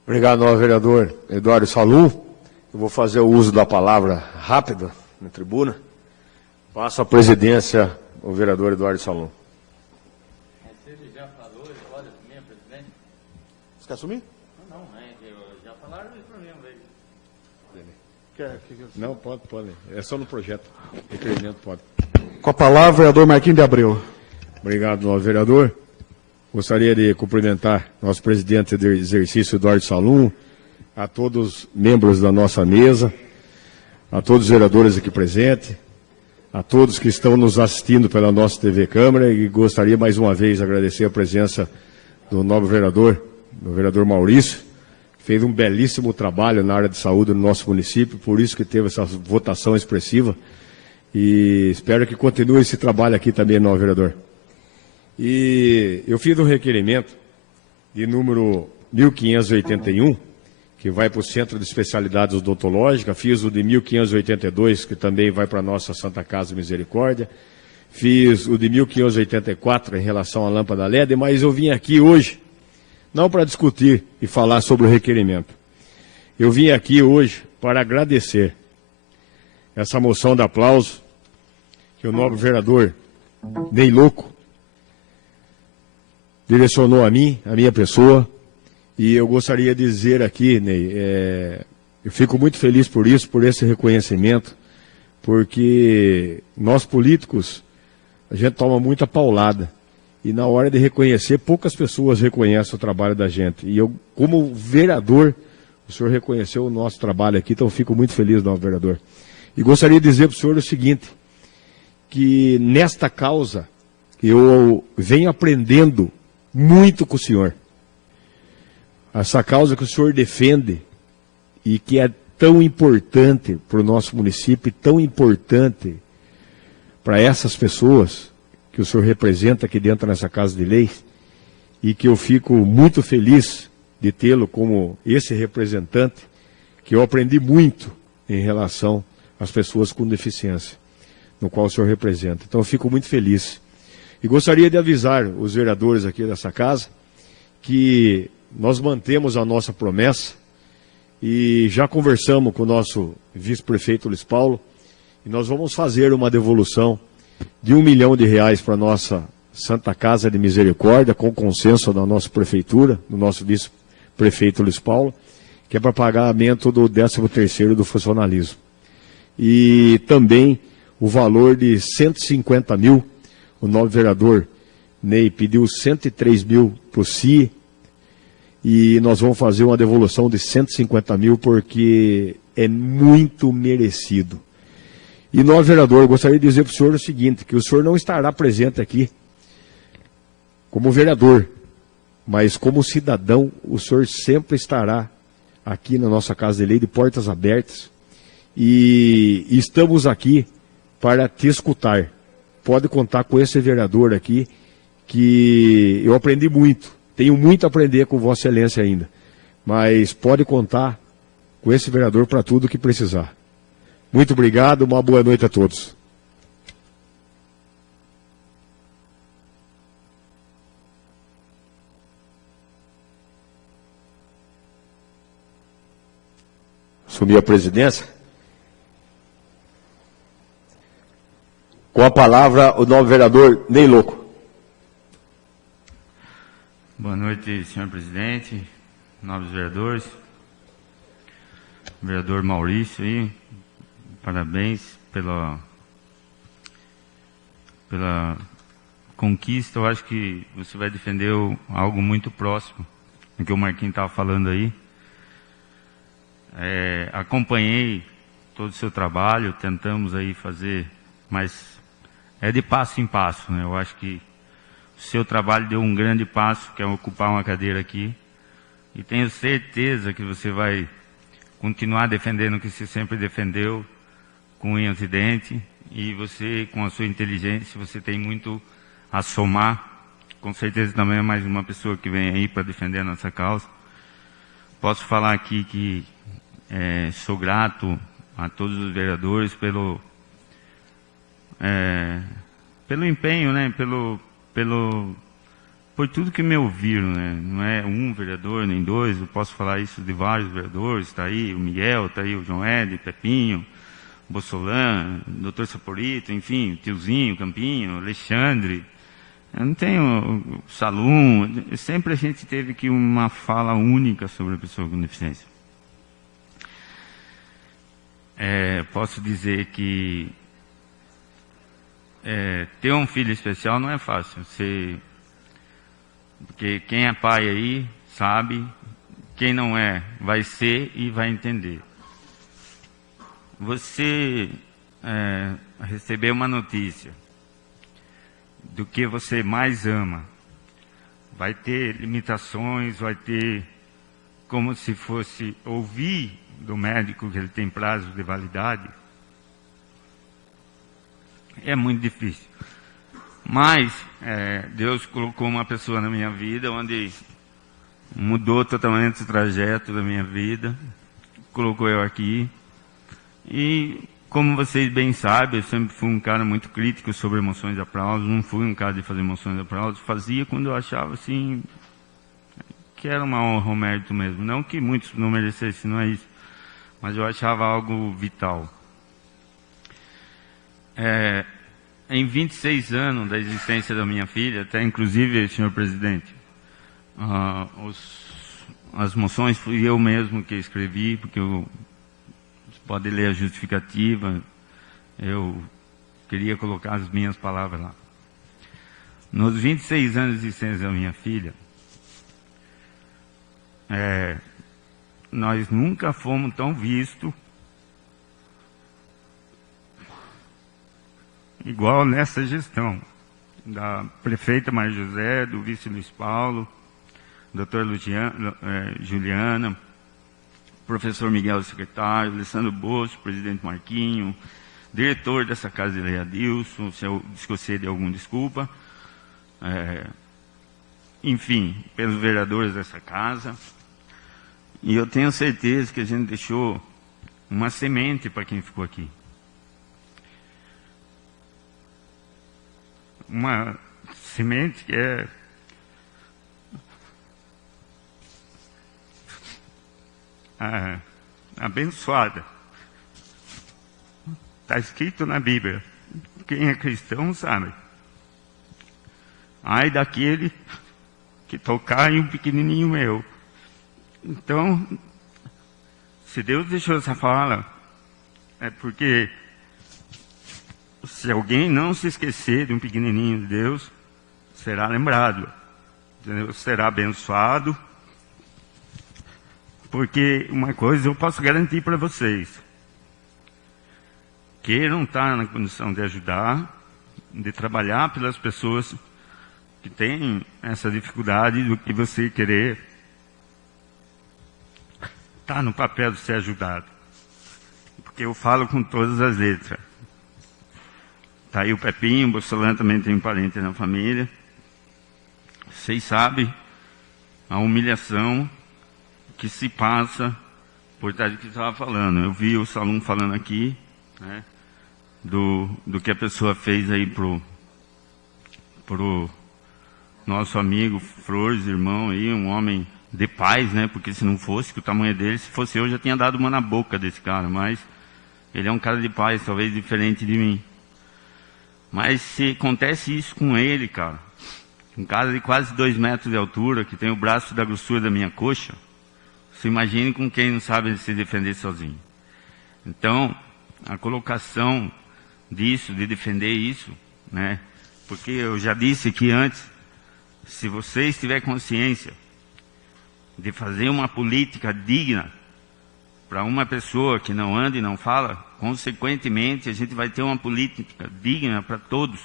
Obrigado, novo vereador Eduardo Salum. Eu vou fazer o uso da palavra rápido na tribuna. Passo a presidência ao vereador Eduardo Salum. Ele já falou, ele pode assumir, presidente? Você quer assumir? Não, já falaram isso para mim, Não, pode. É só no projeto. Requerimento pode. Com a palavra, vereador Marquinhos de Abreu. Obrigado, novo vereador. Gostaria de cumprimentar nosso presidente de exercício, Eduardo Salum, a todos os membros da nossa mesa, a todos os vereadores aqui presentes, a todos que estão nos assistindo pela nossa TV Câmara, e gostaria mais uma vez de agradecer a presença do novo vereador, do vereador Maurício, que fez um belíssimo trabalho na área de saúde no nosso município, por isso que teve essa votação expressiva, e espero que continue esse trabalho aqui também, novo vereador. E eu fiz um requerimento de número 1581, que vai para o Centro de Especialidades Odontológicas, fiz o de 1582, que também vai para a nossa Santa Casa Misericórdia, fiz o de 1584 em relação à lâmpada LED, mas eu vim aqui hoje, não para discutir e falar sobre o requerimento. Eu vim aqui hoje para agradecer essa moção de aplauso que o nobre vereador Ney Louco direcionou a mim, a minha pessoa, e eu gostaria de dizer aqui, Ney, eu fico muito feliz por isso, por esse reconhecimento, porque nós políticos, a gente toma muita paulada, e na hora de reconhecer, poucas pessoas reconhecem o trabalho da gente, e eu, como vereador, o senhor reconheceu o nosso trabalho aqui, então eu fico muito feliz, novo vereador. E gostaria de dizer para o senhor o seguinte, que nesta causa, eu venho aprendendo muito com o senhor. Essa causa que o senhor defende e que é tão importante para o nosso município, tão importante para essas pessoas que o senhor representa aqui dentro nessa Casa de Leis, e que eu fico muito feliz de tê-lo como esse representante, que eu aprendi muito em relação às pessoas com deficiência, no qual o senhor representa. Então eu fico muito feliz. E gostaria de avisar os vereadores aqui dessa casa que nós mantemos a nossa promessa e já conversamos com o nosso vice-prefeito Luiz Paulo e nós vamos fazer uma devolução de R$1 milhão para a nossa Santa Casa de Misericórdia, com consenso da nossa prefeitura, do nosso vice-prefeito Luiz Paulo, que é para pagamento do 13º do funcionalismo. E também o valor de 150 mil, o novo vereador Ney pediu 103 mil para o CIE, e nós vamos fazer uma devolução de 150 mil, porque é muito merecido. E nós, vereador, eu gostaria de dizer para o senhor o seguinte, que o senhor não estará presente aqui como vereador, mas como cidadão, o senhor sempre estará aqui na nossa Casa de Lei de portas abertas, e estamos aqui para te escutar. Pode contar com esse vereador aqui, que eu aprendi muito, tenho muito a aprender com Vossa Excelência ainda, mas pode contar com esse vereador para tudo que precisar. Muito obrigado, uma boa noite a todos. assumir a presidência. Com a palavra, o novo vereador Ney Louco. Boa noite, senhor presidente, nobres vereadores. Vereador Maurício, aí, parabéns pela conquista. Eu acho que você vai defender algo muito próximo do que o Marquinhos estava falando aí. Acompanhei todo o seu trabalho, tentamos aí fazer, mas é de passo em passo, né? Eu acho que o seu trabalho deu um grande passo, que é ocupar uma cadeira aqui, e tenho certeza que você vai continuar defendendo o que você sempre defendeu, com unhas e dentes, e você, com a sua inteligência, você tem muito a somar. Com certeza também é mais uma pessoa que vem aí para defender a nossa causa. Posso falar aqui que sou grato a todos os vereadores pelo empenho, né? Por tudo que me ouviram, né? Não é um vereador, nem dois, eu posso falar isso de vários vereadores. Está aí o Miguel, está aí o João Ed, Pepinho, Bossolan, Dr. Saporito, enfim, Tiozinho, Campinho, Alexandre. Eu não tenho o Salum. Sempre a gente teve que uma fala única sobre a pessoa com deficiência. Posso dizer que ter um filho especial não é fácil. Porque quem é pai aí sabe, quem não é vai ser e vai entender. Você recebeu uma notícia do que você mais ama. Vai ter limitações, vai ter como se fosse ouvir do médico que ele tem prazo de validade. É muito difícil. Mas Deus colocou uma pessoa na minha vida onde mudou totalmente o trajeto da minha vida, colocou eu aqui. E, como vocês bem sabem, eu sempre fui um cara muito crítico sobre emoções de aplauso, não fui um cara de fazer emoções de aplauso, fazia quando eu achava assim, que era uma honra, um mérito mesmo. Não que muitos não merecessem, não é isso, mas eu achava algo vital. Em 26 anos da existência da minha filha, até inclusive, senhor presidente, as moções fui eu mesmo que escrevi, porque você pode ler a justificativa, eu queria colocar as minhas palavras lá. Nos 26 anos de existência da minha filha, nós nunca fomos tão vistos igual nessa gestão da prefeita Maria José, do vice Luiz Paulo, doutor Juliana, professor Miguel, secretário, Alessandro Bosso, presidente Marquinho, diretor dessa casa de lei Adilson, se eu esqueci de algum, desculpa, enfim, pelos vereadores dessa casa. E eu tenho certeza que a gente deixou uma semente para quem ficou aqui. Uma semente que é abençoada. Está escrito na Bíblia. Quem é cristão sabe. Ai daquele que tocar em um pequenininho meu. Então, se Deus deixou essa fala, é porque se alguém não se esquecer de um pequenininho de Deus, será lembrado, entendeu? Será abençoado, porque uma coisa eu posso garantir para vocês: queiram estar na condição de ajudar, de trabalhar pelas pessoas que têm essa dificuldade, do que você querer estar no papel de ser ajudado, porque eu falo com todas as letras. Está aí o Pepinho, o Bossolan também tem um parente na família. Vocês sabem a humilhação que se passa por trás do que estava falando. Eu vi o Salum falando aqui, né, do que a pessoa fez aí pro nosso amigo Flores, irmão aí, um homem de paz, né? Porque se não fosse, que o tamanho dele, se fosse eu, já tinha dado uma na boca desse cara, mas ele é um cara de paz, talvez diferente de mim. Mas se acontece isso com ele, cara, um cara de quase 2 metros de altura, que tem o braço da grossura da minha coxa, você imagine com quem não sabe se defender sozinho. Então, a colocação disso, de defender isso, né? Porque eu já disse aqui antes, se vocês tiverem consciência de fazer uma política digna para uma pessoa que não anda e não fala, consequentemente a gente vai ter uma política digna para todos.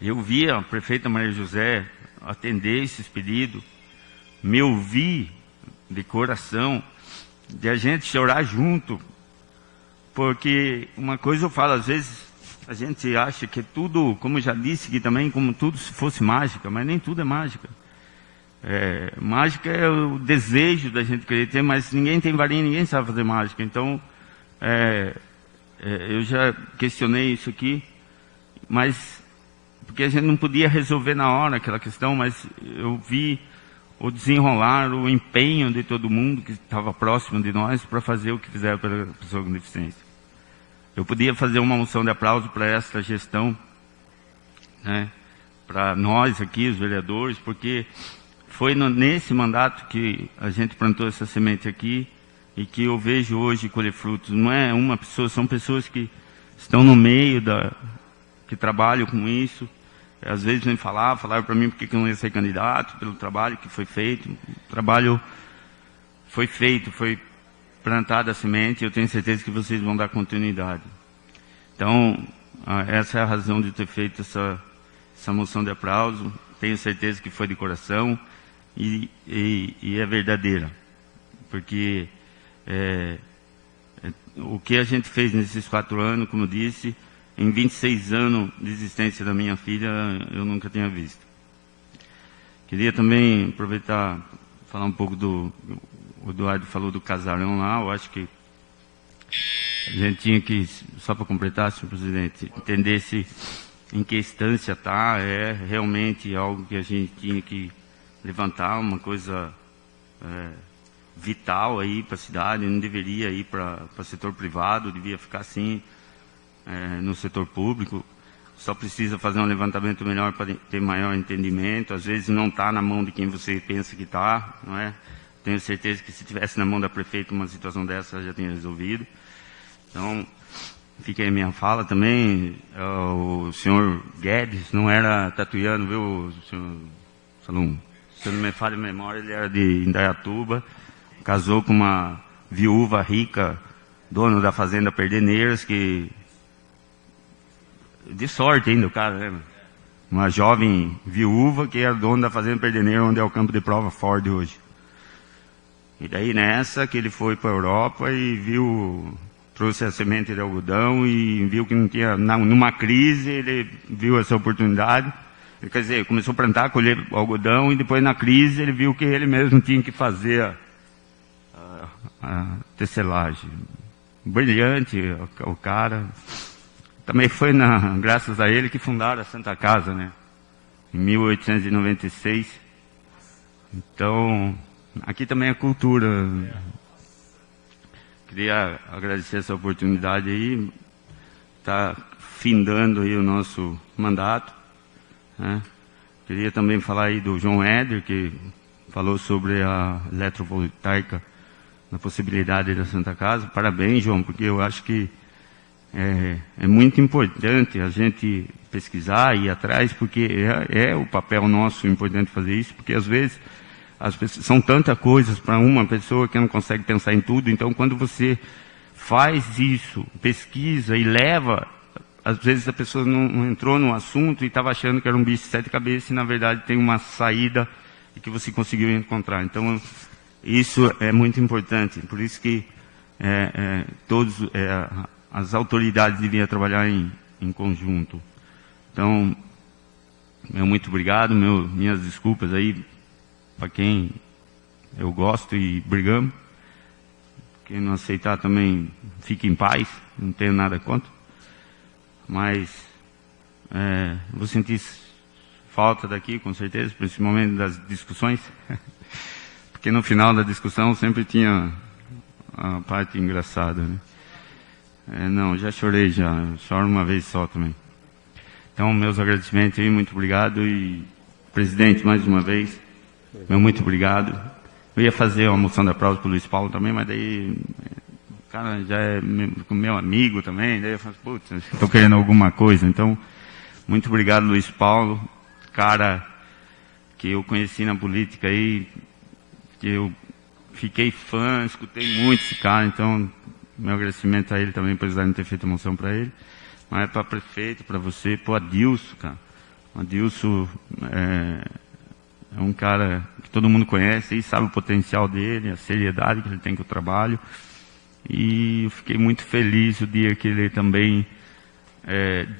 Eu vi a prefeita Maria José atender esses pedidos, me ouvir de coração, de a gente chorar junto, porque uma coisa eu falo, às vezes a gente acha que tudo, como eu já disse aqui também, como tudo se fosse mágica, mas nem tudo é mágica. Mágica é o desejo da gente querer ter, mas ninguém tem varinha, ninguém sabe fazer mágica. Então, eu já questionei isso aqui, mas porque a gente não podia resolver na hora aquela questão, mas eu vi o desenrolar, o empenho de todo mundo que estava próximo de nós para fazer o que fizeram pela pessoa com deficiência. Eu podia fazer uma moção de aplauso para essa gestão, né, para nós aqui, os vereadores, porque foi nesse mandato que a gente plantou essa semente aqui e que eu vejo hoje colher frutos. Não é uma pessoa, são pessoas que estão no meio, que trabalham com isso. Às vezes vêm falaram para mim porque eu não ia ser candidato, pelo trabalho que foi feito. O trabalho foi feito, foi plantada a semente, eu tenho certeza que vocês vão dar continuidade. Então, essa é a razão de ter feito essa moção de aplauso. Tenho certeza que foi de coração e é verdadeira. Porque o que a gente fez nesses 4 anos, como eu disse, em 26 anos de existência da minha filha, eu nunca tinha visto. Queria também aproveitar, falar um pouco o Eduardo falou do casarão lá, eu acho que a gente tinha que, só para completar, senhor presidente, entender se em que instância está, é realmente algo que a gente tinha que levantar, uma coisa vital aí para a cidade, não deveria ir para o setor privado, devia ficar assim no setor público. Só precisa fazer um levantamento melhor para ter maior entendimento, às vezes não está na mão de quem você pensa que está, não é? Tenho certeza que se tivesse na mão da prefeita uma situação dessa, já tinha resolvido. Então, fica aí a minha fala também. O senhor Guedes não era tatuiano, viu, senhor Salum? Se eu não me falha a memória, ele era de Indaiatuba, casou com uma viúva rica, dono da fazenda Perdeneiras, que... de sorte ainda o cara, né? Uma jovem viúva que era dona da fazenda Perdeneiras, onde é o campo de prova Ford hoje. E daí nessa que ele foi para a Europa e trouxe a semente de algodão e viu que não tinha, numa crise, ele viu essa oportunidade. Quer dizer, começou a plantar, colher algodão e depois na crise ele viu que ele mesmo tinha que fazer a tecelagem. Brilhante o cara. Também foi graças a ele que fundaram a Santa Casa, né? Em 1896. Então, aqui também é cultura. Queria agradecer essa oportunidade aí. Está findando aí o nosso mandato, né? Queria também falar aí do João Éder, que falou sobre a eletrovoltaica, na possibilidade da Santa Casa. Parabéns, João, porque eu acho que é muito importante a gente pesquisar e ir atrás, porque é o papel nosso importante fazer isso, porque às vezes as pessoas, são tantas coisas para uma pessoa que não consegue pensar em tudo. Então, quando você faz isso, pesquisa e leva, às vezes a pessoa não entrou no assunto e estava achando que era um bicho de 7 cabeças e, na verdade, tem uma saída e que você conseguiu encontrar. Então, isso é muito importante. Por isso que as autoridades deviam trabalhar em conjunto. Então, meu muito obrigado, minhas desculpas aí para quem eu gosto e brigamos. Quem não aceitar também fique em paz, não tenho nada contra. Mas vou sentir falta daqui, com certeza, principalmente das discussões. Porque no final da discussão sempre tinha a parte engraçada, né? Não, já chorei já, choro uma vez só também. Então, meus agradecimentos aí, muito obrigado. E, presidente, mais uma vez, meu muito obrigado. Eu ia fazer uma moção de aplauso para o Luiz Paulo também, mas daí o cara já é meu amigo também, daí eu falo, putz, estou querendo alguma coisa. Então, muito obrigado, Luiz Paulo, cara que eu conheci na política aí, que eu fiquei fã, escutei muito esse cara, então, meu agradecimento a ele também por eles ter feito a moção para ele. Mas para prefeito, para você, para o Adilson, cara. O Adilson é um cara que todo mundo conhece e sabe o potencial dele, a seriedade que ele tem com o trabalho. E eu fiquei muito feliz o dia que ele também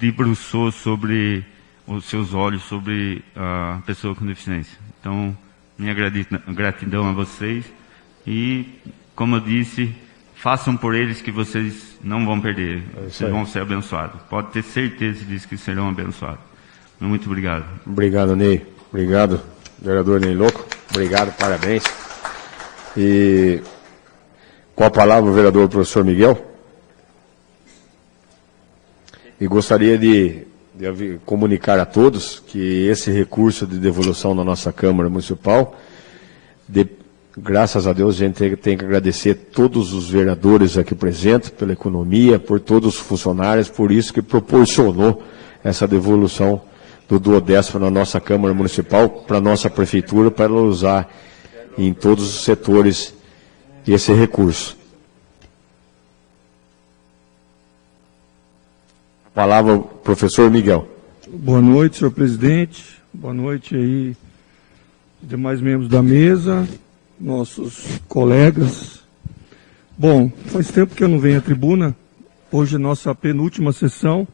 debruçou sobre os seus olhos, sobre a pessoa com deficiência. Então, minha gratidão a vocês. E, como eu disse, façam por eles que vocês não vão perder. Vocês vão ser abençoados. Pode ter certeza disso que serão abençoados. Muito obrigado. Obrigado, Ney. Obrigado, vereador Ney Louco. Obrigado, parabéns. E com a palavra o vereador professor Miguel. E gostaria de comunicar a todos que esse recurso de devolução na nossa Câmara Municipal, graças a Deus, a gente tem que agradecer todos os vereadores aqui presentes, pela economia, por todos os funcionários, por isso que proporcionou essa devolução do duodécimo na nossa Câmara Municipal, para a nossa Prefeitura, para ela usar em todos os setores esse recurso. A palavra, professor Miguel. Boa noite, senhor presidente. Boa noite aí, demais membros da mesa, nossos colegas. Bom, faz tempo que eu não venho à tribuna. Hoje é nossa penúltima sessão.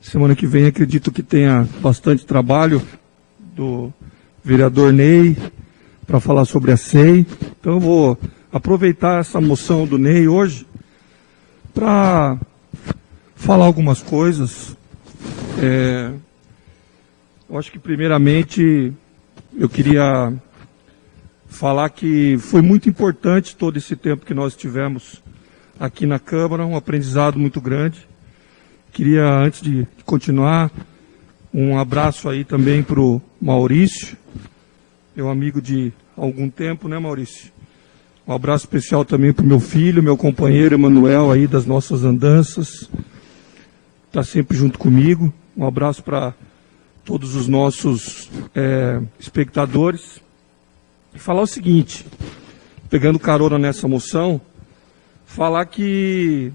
Semana que vem acredito que tenha bastante trabalho do vereador Ney para falar sobre a SEI. Então eu vou aproveitar essa moção do Ney hoje para falar algumas coisas. Eu acho que primeiramente eu queria falar que foi muito importante todo esse tempo que nós tivemos aqui na Câmara, um aprendizado muito grande. Queria, antes de continuar, um abraço aí também para o Maurício, meu amigo de algum tempo, né, Maurício? Um abraço especial também para o meu filho, meu companheiro Emanuel aí das nossas andanças, está sempre junto comigo. Um abraço para todos os nossos espectadores. E falar o seguinte, pegando carona nessa moção, falar que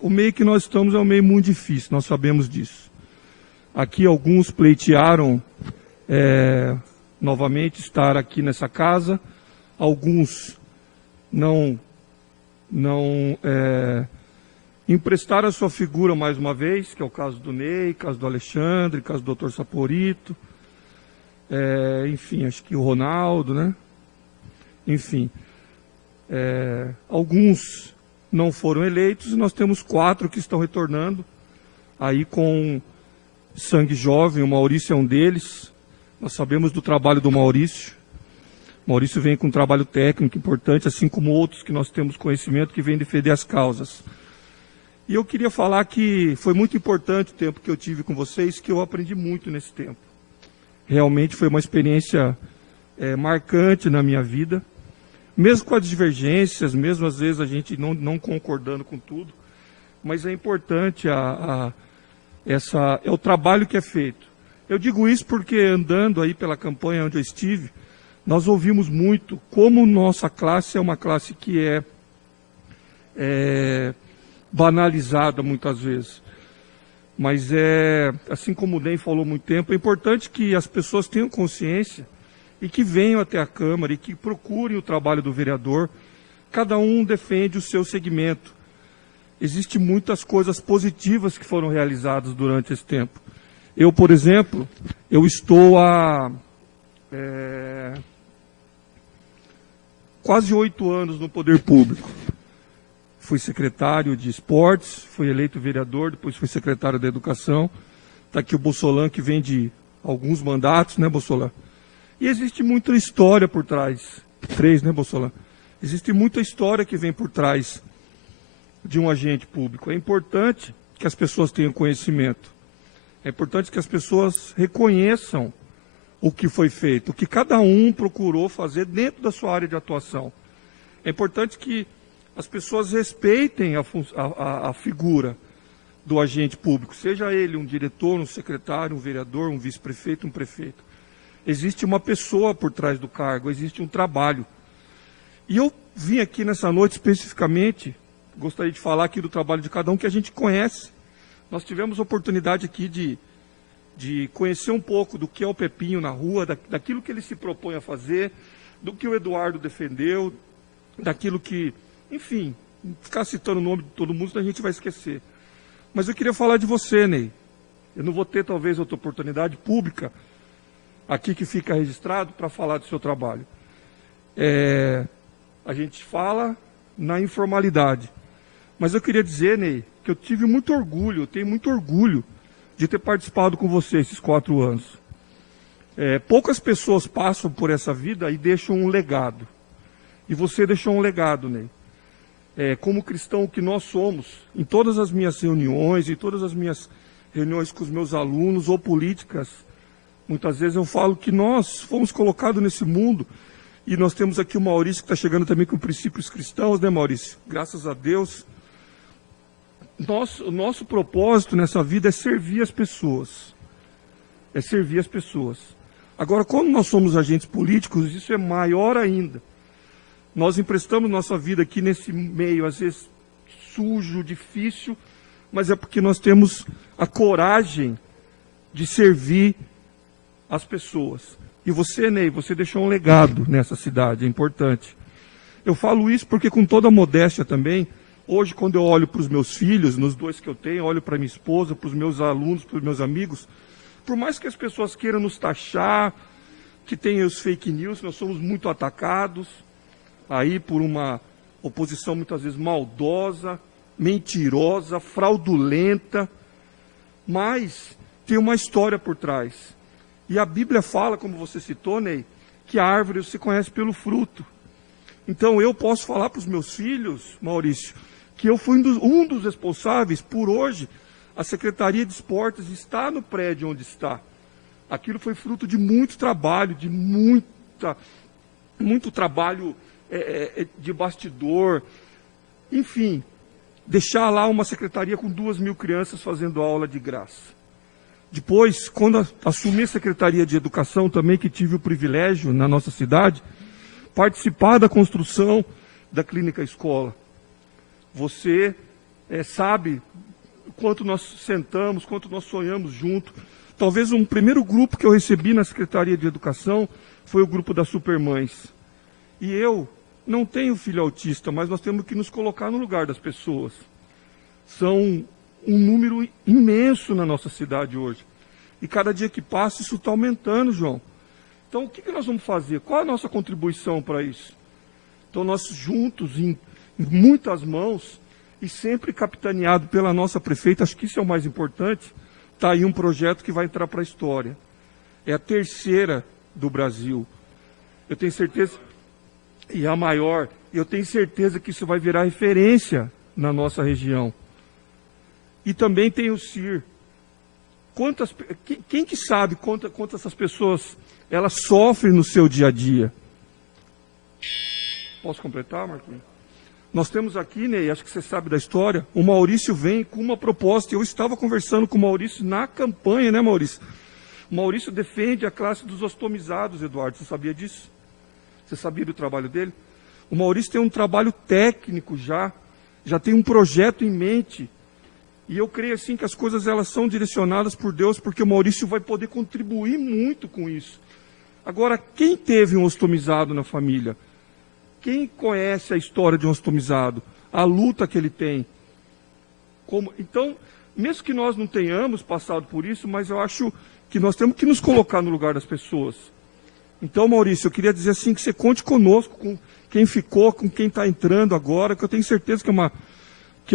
o meio que nós estamos é um meio muito difícil, nós sabemos disso. Aqui alguns pleitearam novamente estar aqui nessa casa, alguns não emprestaram a sua figura mais uma vez, que é o caso do Ney, caso do Alexandre, caso do Dr. Saporito, enfim, acho que o Ronaldo, né? Enfim, alguns não foram eleitos e nós temos 4 que estão retornando, aí com sangue jovem, o Maurício é um deles, nós sabemos do trabalho do Maurício. Maurício vem com um trabalho técnico importante, assim como outros que nós temos conhecimento que vêm defender as causas. E eu queria falar que foi muito importante o tempo que eu tive com vocês, que eu aprendi muito nesse tempo. Realmente foi uma experiência marcante na minha vida, mesmo com as divergências, mesmo às vezes a gente não concordando com tudo, mas é importante o trabalho que é feito. Eu digo isso porque andando aí pela campanha onde eu estive, nós ouvimos muito como nossa classe é uma classe que é banalizada muitas vezes. Mas assim como o Ney falou há muito tempo, é importante que as pessoas tenham consciência e que venham até a Câmara e que procurem o trabalho do vereador. Cada um defende o seu segmento. Existem muitas coisas positivas que foram realizadas durante esse tempo. Eu, por exemplo, eu estou há quase 8 anos no poder público. Fui secretário de esportes, fui eleito vereador, depois fui secretário da educação. Está aqui o Bossolan, que vem de alguns mandatos, né, Bossolan? E existe muita história por trás. 3, né, Bolsonaro? Existe muita história que vem por trás de um agente público. É importante que as pessoas tenham conhecimento. É importante que as pessoas reconheçam o que foi feito, o que cada um procurou fazer dentro da sua área de atuação. É importante que as pessoas respeitem a figura do agente público, seja ele um diretor, um secretário, um vereador, um vice-prefeito, um prefeito. Existe uma pessoa por trás do cargo, existe um trabalho. E eu vim aqui nessa noite especificamente, gostaria de falar aqui do trabalho de cada um que a gente conhece. Nós tivemos a oportunidade aqui de conhecer um pouco do que é o Pepinho na rua, daquilo que ele se propõe a fazer, do que o Eduardo defendeu, daquilo que, enfim, ficar citando o nome de todo mundo, a gente vai esquecer. Mas eu queria falar de você, Ney. Eu não vou ter, talvez, outra oportunidade pública, aqui que fica registrado, para falar do seu trabalho. A gente fala na informalidade. Mas eu queria dizer, Ney, que eu tive muito orgulho, eu tenho muito orgulho de ter participado com você esses 4 anos. Poucas pessoas passam por essa vida e deixam um legado. E você deixou um legado, Ney. Como cristão que nós somos, em todas as minhas reuniões, em todas as minhas reuniões com os meus alunos ou políticas, muitas vezes eu falo que nós fomos colocados nesse mundo, e nós temos aqui o Maurício que está chegando também com princípios cristãos, né, Maurício? Graças a Deus. O nosso propósito nessa vida é servir as pessoas. É servir as pessoas. Agora, quando nós somos agentes políticos, isso é maior ainda. Nós emprestamos nossa vida aqui nesse meio, às vezes sujo, difícil, mas é porque nós temos a coragem de servir as pessoas. E você, Ney, você deixou um legado nessa cidade, é importante. Eu falo isso porque, com toda a modéstia também, hoje, quando eu olho para os meus filhos, nos 2 que eu tenho, olho para minha esposa, para os meus alunos, para os meus amigos, por mais que as pessoas queiram nos taxar, que tenham os fake news, nós somos muito atacados aí por uma oposição muitas vezes maldosa, mentirosa, fraudulenta, mas tem uma história por trás. E a Bíblia fala, como você citou, Ney, que a árvore se conhece pelo fruto. Então eu posso falar para os meus filhos, Maurício, que eu fui um dos responsáveis por hoje a Secretaria de Esportes estar no prédio onde está. Aquilo foi fruto de muito trabalho, de muito trabalho de bastidor, enfim, deixar lá uma secretaria com 2.000 crianças fazendo aula de graça. Depois, quando assumi a Secretaria de Educação também, que tive o privilégio na nossa cidade, participar da construção da Clínica Escola. Você sabe quanto nós sentamos, quanto nós sonhamos junto. Talvez um primeiro grupo que eu recebi na Secretaria de Educação foi o grupo das Supermães. E eu não tenho filho autista, mas nós temos que nos colocar no lugar das pessoas. São um número imenso na nossa cidade hoje. E cada dia que passa, isso está aumentando, João. Então, o que nós vamos fazer? Qual a nossa contribuição para isso? Então, nós juntos, em muitas mãos, e sempre capitaneado pela nossa prefeita, acho que isso é o mais importante, está aí um projeto que vai entrar para a história. É a 3ª do Brasil. Eu tenho certeza, e a maior, eu tenho certeza que isso vai virar referência na nossa região. E também tem o CIR. Quem que sabe quantas essas pessoas elas sofrem no seu dia a dia? Posso completar, Marquinhos? Nós temos aqui, Ney, acho que você sabe da história, o Maurício vem com uma proposta. Eu estava conversando com o Maurício na campanha, né, Maurício? O Maurício defende a classe dos ostomizados, Eduardo. Você sabia disso? Você sabia do trabalho dele? O Maurício tem um trabalho técnico já tem um projeto em mente. E eu creio assim que as coisas elas são direcionadas por Deus, porque o Maurício vai poder contribuir muito com isso. Agora, quem teve um ostomizado na família? Quem conhece a história de um ostomizado? A luta que ele tem. Então, mesmo que nós não tenhamos passado por isso, mas eu acho que nós temos que nos colocar no lugar das pessoas. Então, Maurício, eu queria dizer assim que você conte conosco, com quem ficou, com quem está entrando agora, que eu tenho certeza que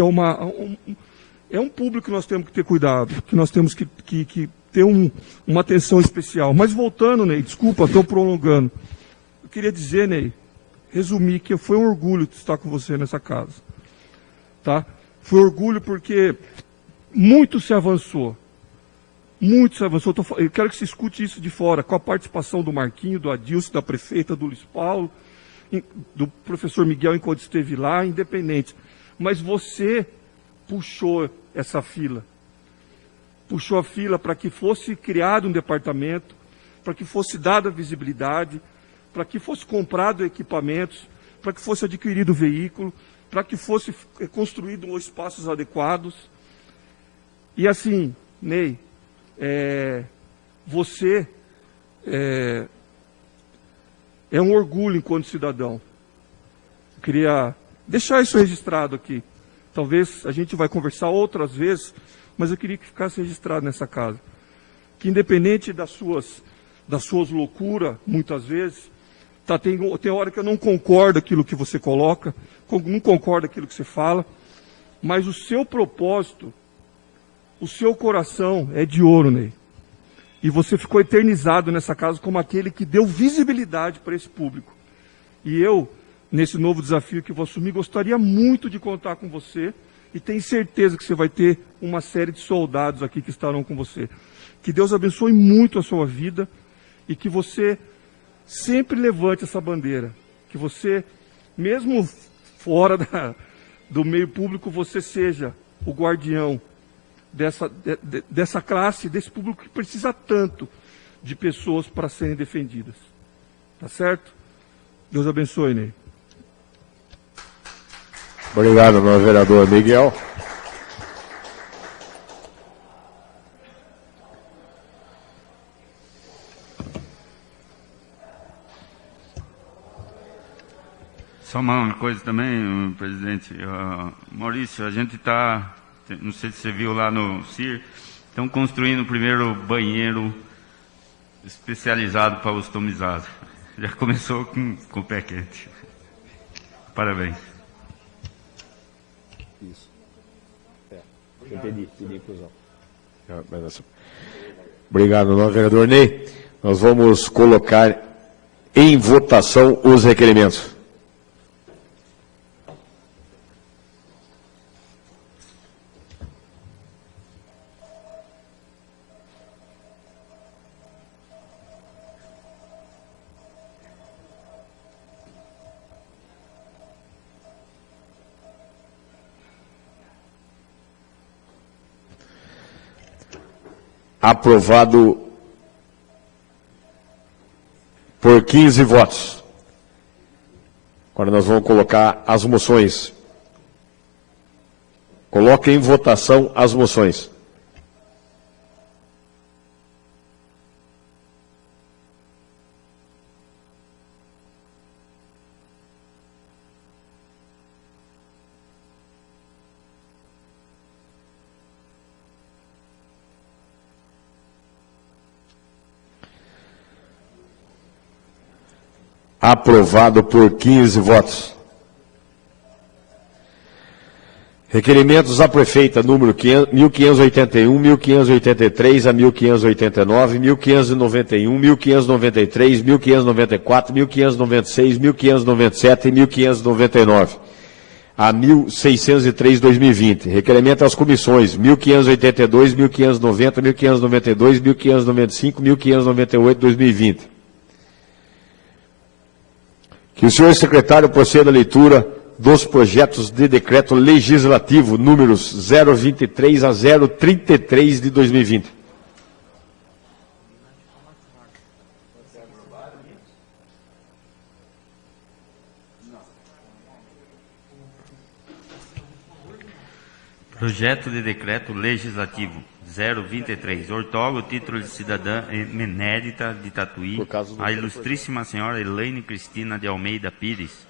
é um público que nós temos que ter cuidado, que nós temos que ter uma atenção especial. Mas voltando, Ney, desculpa, estou prolongando. Eu queria dizer, Ney, resumir que foi um orgulho estar com você nessa casa. Tá? Foi orgulho porque muito se avançou. Muito se avançou. Eu quero que se escute isso de fora, com a participação do Marquinho, do Adilson, da prefeita, do Luiz Paulo, do professor Miguel, enquanto esteve lá, independente. Mas você puxou essa fila. Puxou a fila para que fosse criado um departamento, para que fosse dada visibilidade, para que fosse comprado equipamentos, para que fosse adquirido veículo, para que fosse construído espaços adequados. E assim, Ney, você é um orgulho enquanto cidadão. Eu queria deixar isso registrado aqui. Talvez a gente vai conversar outras vezes, mas eu queria que ficasse registrado nessa casa. Que independente das suas loucuras, muitas vezes, tem hora que eu não concordo com aquilo que você coloca, não concordo com aquilo que você fala, mas o seu propósito, o seu coração é de ouro, Ney. E você ficou eternizado nessa casa como aquele que deu visibilidade para esse público. E eu, nesse novo desafio que vou assumir, gostaria muito de contar com você e tenho certeza que você vai ter uma série de soldados aqui que estarão com você. Que Deus abençoe muito a sua vida e que você sempre levante essa bandeira. Que você, mesmo fora do meio público, você seja o guardião dessa classe, desse público que precisa tanto de pessoas para serem defendidas. Tá certo? Deus abençoe, Ney. Obrigado, meu vereador Miguel. Só uma coisa também, presidente. Maurício, a gente está, não sei se você viu lá no CIR, estão construindo o primeiro banheiro especializado para ostomizado. Já começou com o pé quente. Parabéns. Isso. Eu pedi inclusão. Obrigado, novo vereador Ney. Nós vamos colocar em votação os requerimentos. Aprovado por 15 votos. Agora nós vamos colocar as moções. Coloque em votação as moções. Aprovado por 15 votos. Requerimentos à prefeita número 1581, 1583 a 1589, 1591, 1593, 1594, 1596, 1597 e 1599 a 1603/2020. Requerimento às comissões 1582, 1590, 1592, 1595, 1598/2020. Que o senhor secretário proceda à leitura dos projetos de decreto legislativo números 023 a 033 de 2020. Projeto de decreto legislativo 023. Ortoga o título de cidadã emerita de Tatuí a ilustríssima senhora Elaine Cristina de Almeida Pires.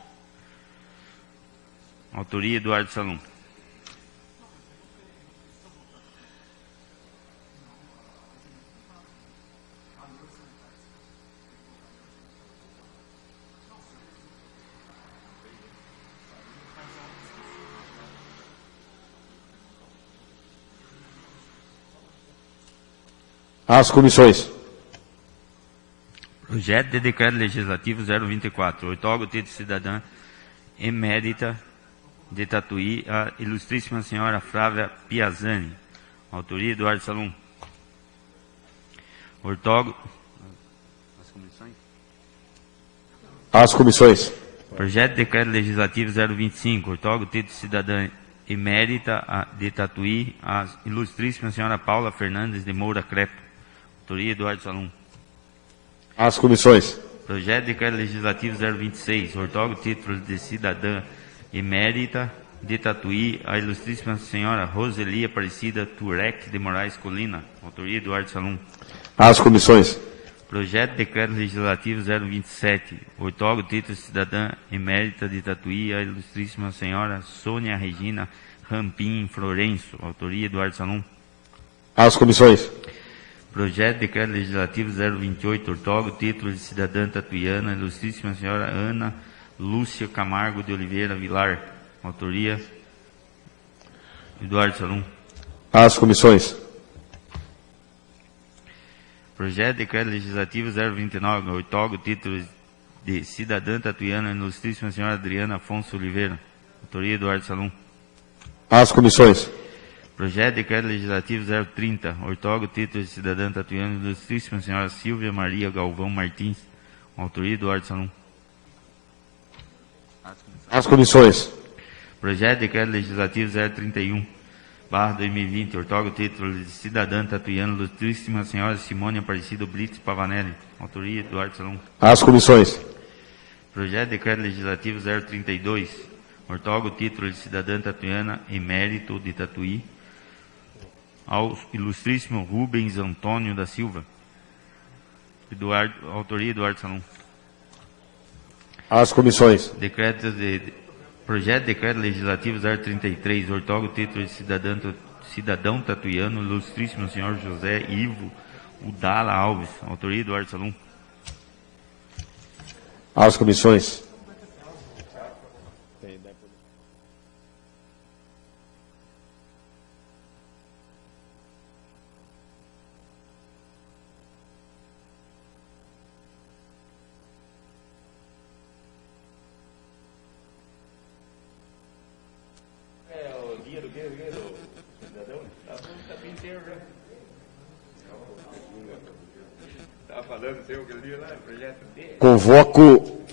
Autoria Eduardo Salum. Às comissões. Projeto de Decreto Legislativo 024. Outorga o título de cidadã emérita de Tatuí a ilustríssima senhora Flávia Piazzani. Autoria Eduardo Salum. Outorga. As comissões. Às comissões. Projeto de Decreto Legislativo 025. Outorga o título de cidadã emérita de Tatuí a ilustríssima senhora Paula Fernandes de Moura Crepo. Autoria Eduardo Salum. Às comissões. Projeto de Decreto Legislativo 026. Outorga o título de cidadã emérita de Tatuí a ilustríssima senhora Roseli Aparecida Turek de Moraes Colina. Autoria Eduardo Salum. Às comissões. Projeto de Decreto Legislativo 027. Outorga o título de cidadã emérita de Tatuí a ilustríssima senhora Sônia Regina Rampim Florenço. Autoria Eduardo Salum. Às comissões. Projeto de Decreto Legislativo 028. Outorga o título de cidadã tatuiana a ilustríssima senhora Ana Lúcia Camargo de Oliveira Vilar. Autoria Eduardo Salum. Às comissões. Projeto de Decreto Legislativo 029. Outorga o título de cidadã tatuiana a ilustríssima senhora Adriana Afonso Oliveira. Autoria Eduardo Salum. Às comissões. Projeto de Decreto Legislativo 030. Outorga o título de cidadã tatuiana a ilustríssima senhora Silvia Maria Galvão Martins. Autoria Eduardo Salum. Às comissões. Projeto de Decreto Legislativo 031/2020. Outorga o título de cidadã tatuiana ilustríssima senhora Simone Aparecida Blitz Pavanelli. Autoria Eduardo Salum. Às comissões. Projeto de Decreto Legislativo 032. Outorga o título de cidadã tatuiana emérito de Tatuí ao ilustríssimo Rubens Antônio da Silva. Autoria Eduardo Salum. Às comissões. Projeto de Decreto Legislativo 033. Outorga o título de cidadão tatuiano ilustríssimo senhor José Ivo Udala Alves. Autoria Eduardo Salum. Às comissões. Convoco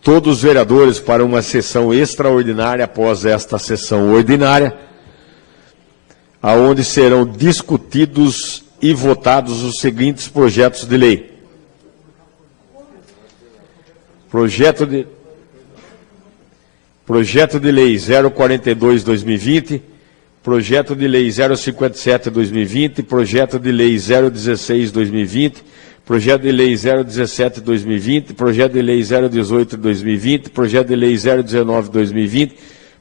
todos os vereadores para uma sessão extraordinária após esta sessão ordinária, aonde serão discutidos e votados os seguintes projetos de lei. Projeto de lei 042/2020, projeto de lei 057/2020, projeto de lei 016/2020, projeto de lei 017/2020, projeto de lei 018/2020, projeto de lei 019/2020,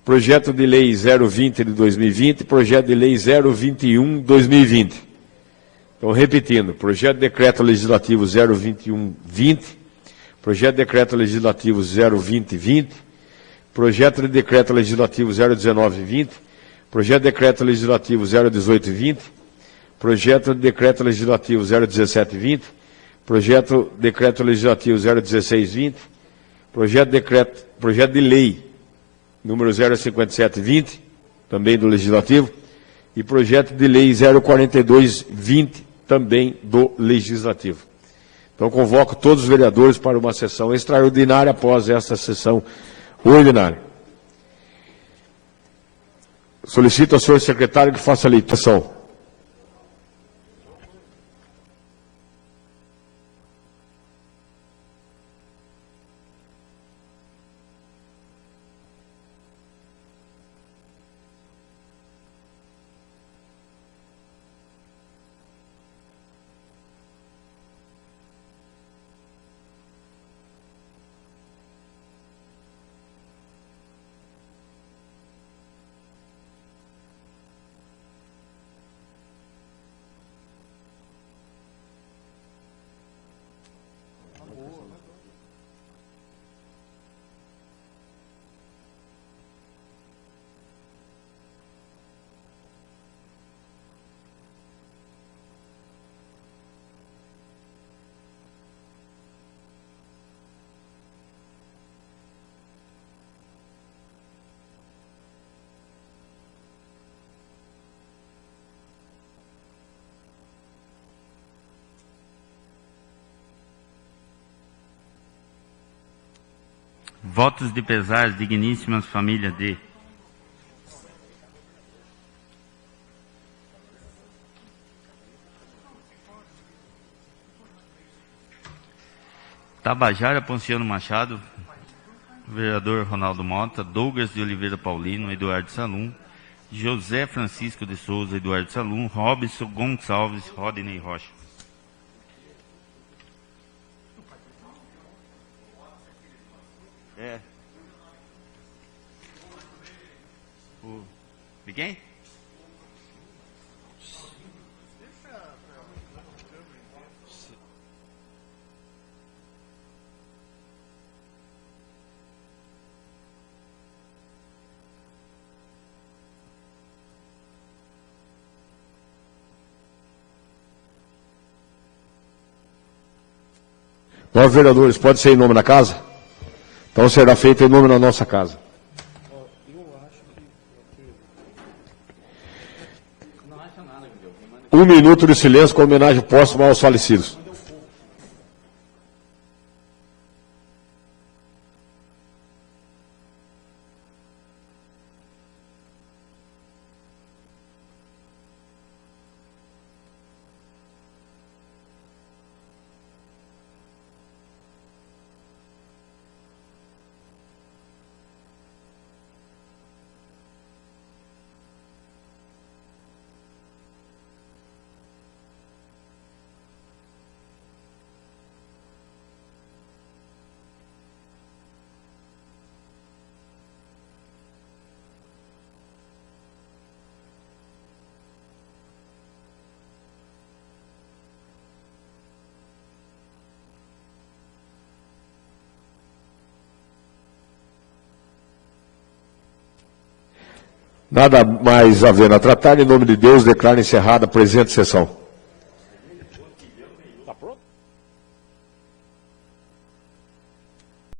projeto de lei 020/2020, projeto de lei 021/2020. Então, repetindo, projeto de decreto legislativo 021/20, projeto de decreto legislativo 020/20, projeto de decreto legislativo 019/20, projeto de decreto legislativo 018/20, projeto de decreto legislativo 017/20, projeto de decreto legislativo 016/20, projeto de lei número 057/20, também do Legislativo, e projeto de lei 042/20, também do Legislativo. Então, convoco todos os vereadores para uma sessão extraordinária após esta sessão ordinária. Solicito ao senhor secretário que faça a leitura. Votos de pesar, digníssimas famílias de Tabajara Ponciano Machado, vereador Ronaldo Mota, Douglas de Oliveira Paulino, Eduardo Salum, José Francisco de Souza, Eduardo Salum, Robson Gonçalves, Rodney Rocha. De quem? Nós, vereadores, pode ser em nome da casa? Então será feito em nome da nossa casa. Um minuto de silêncio com homenagem póstuma aos falecidos. Nada mais havendo a tratar, em nome de Deus, declaro encerrada a presente sessão.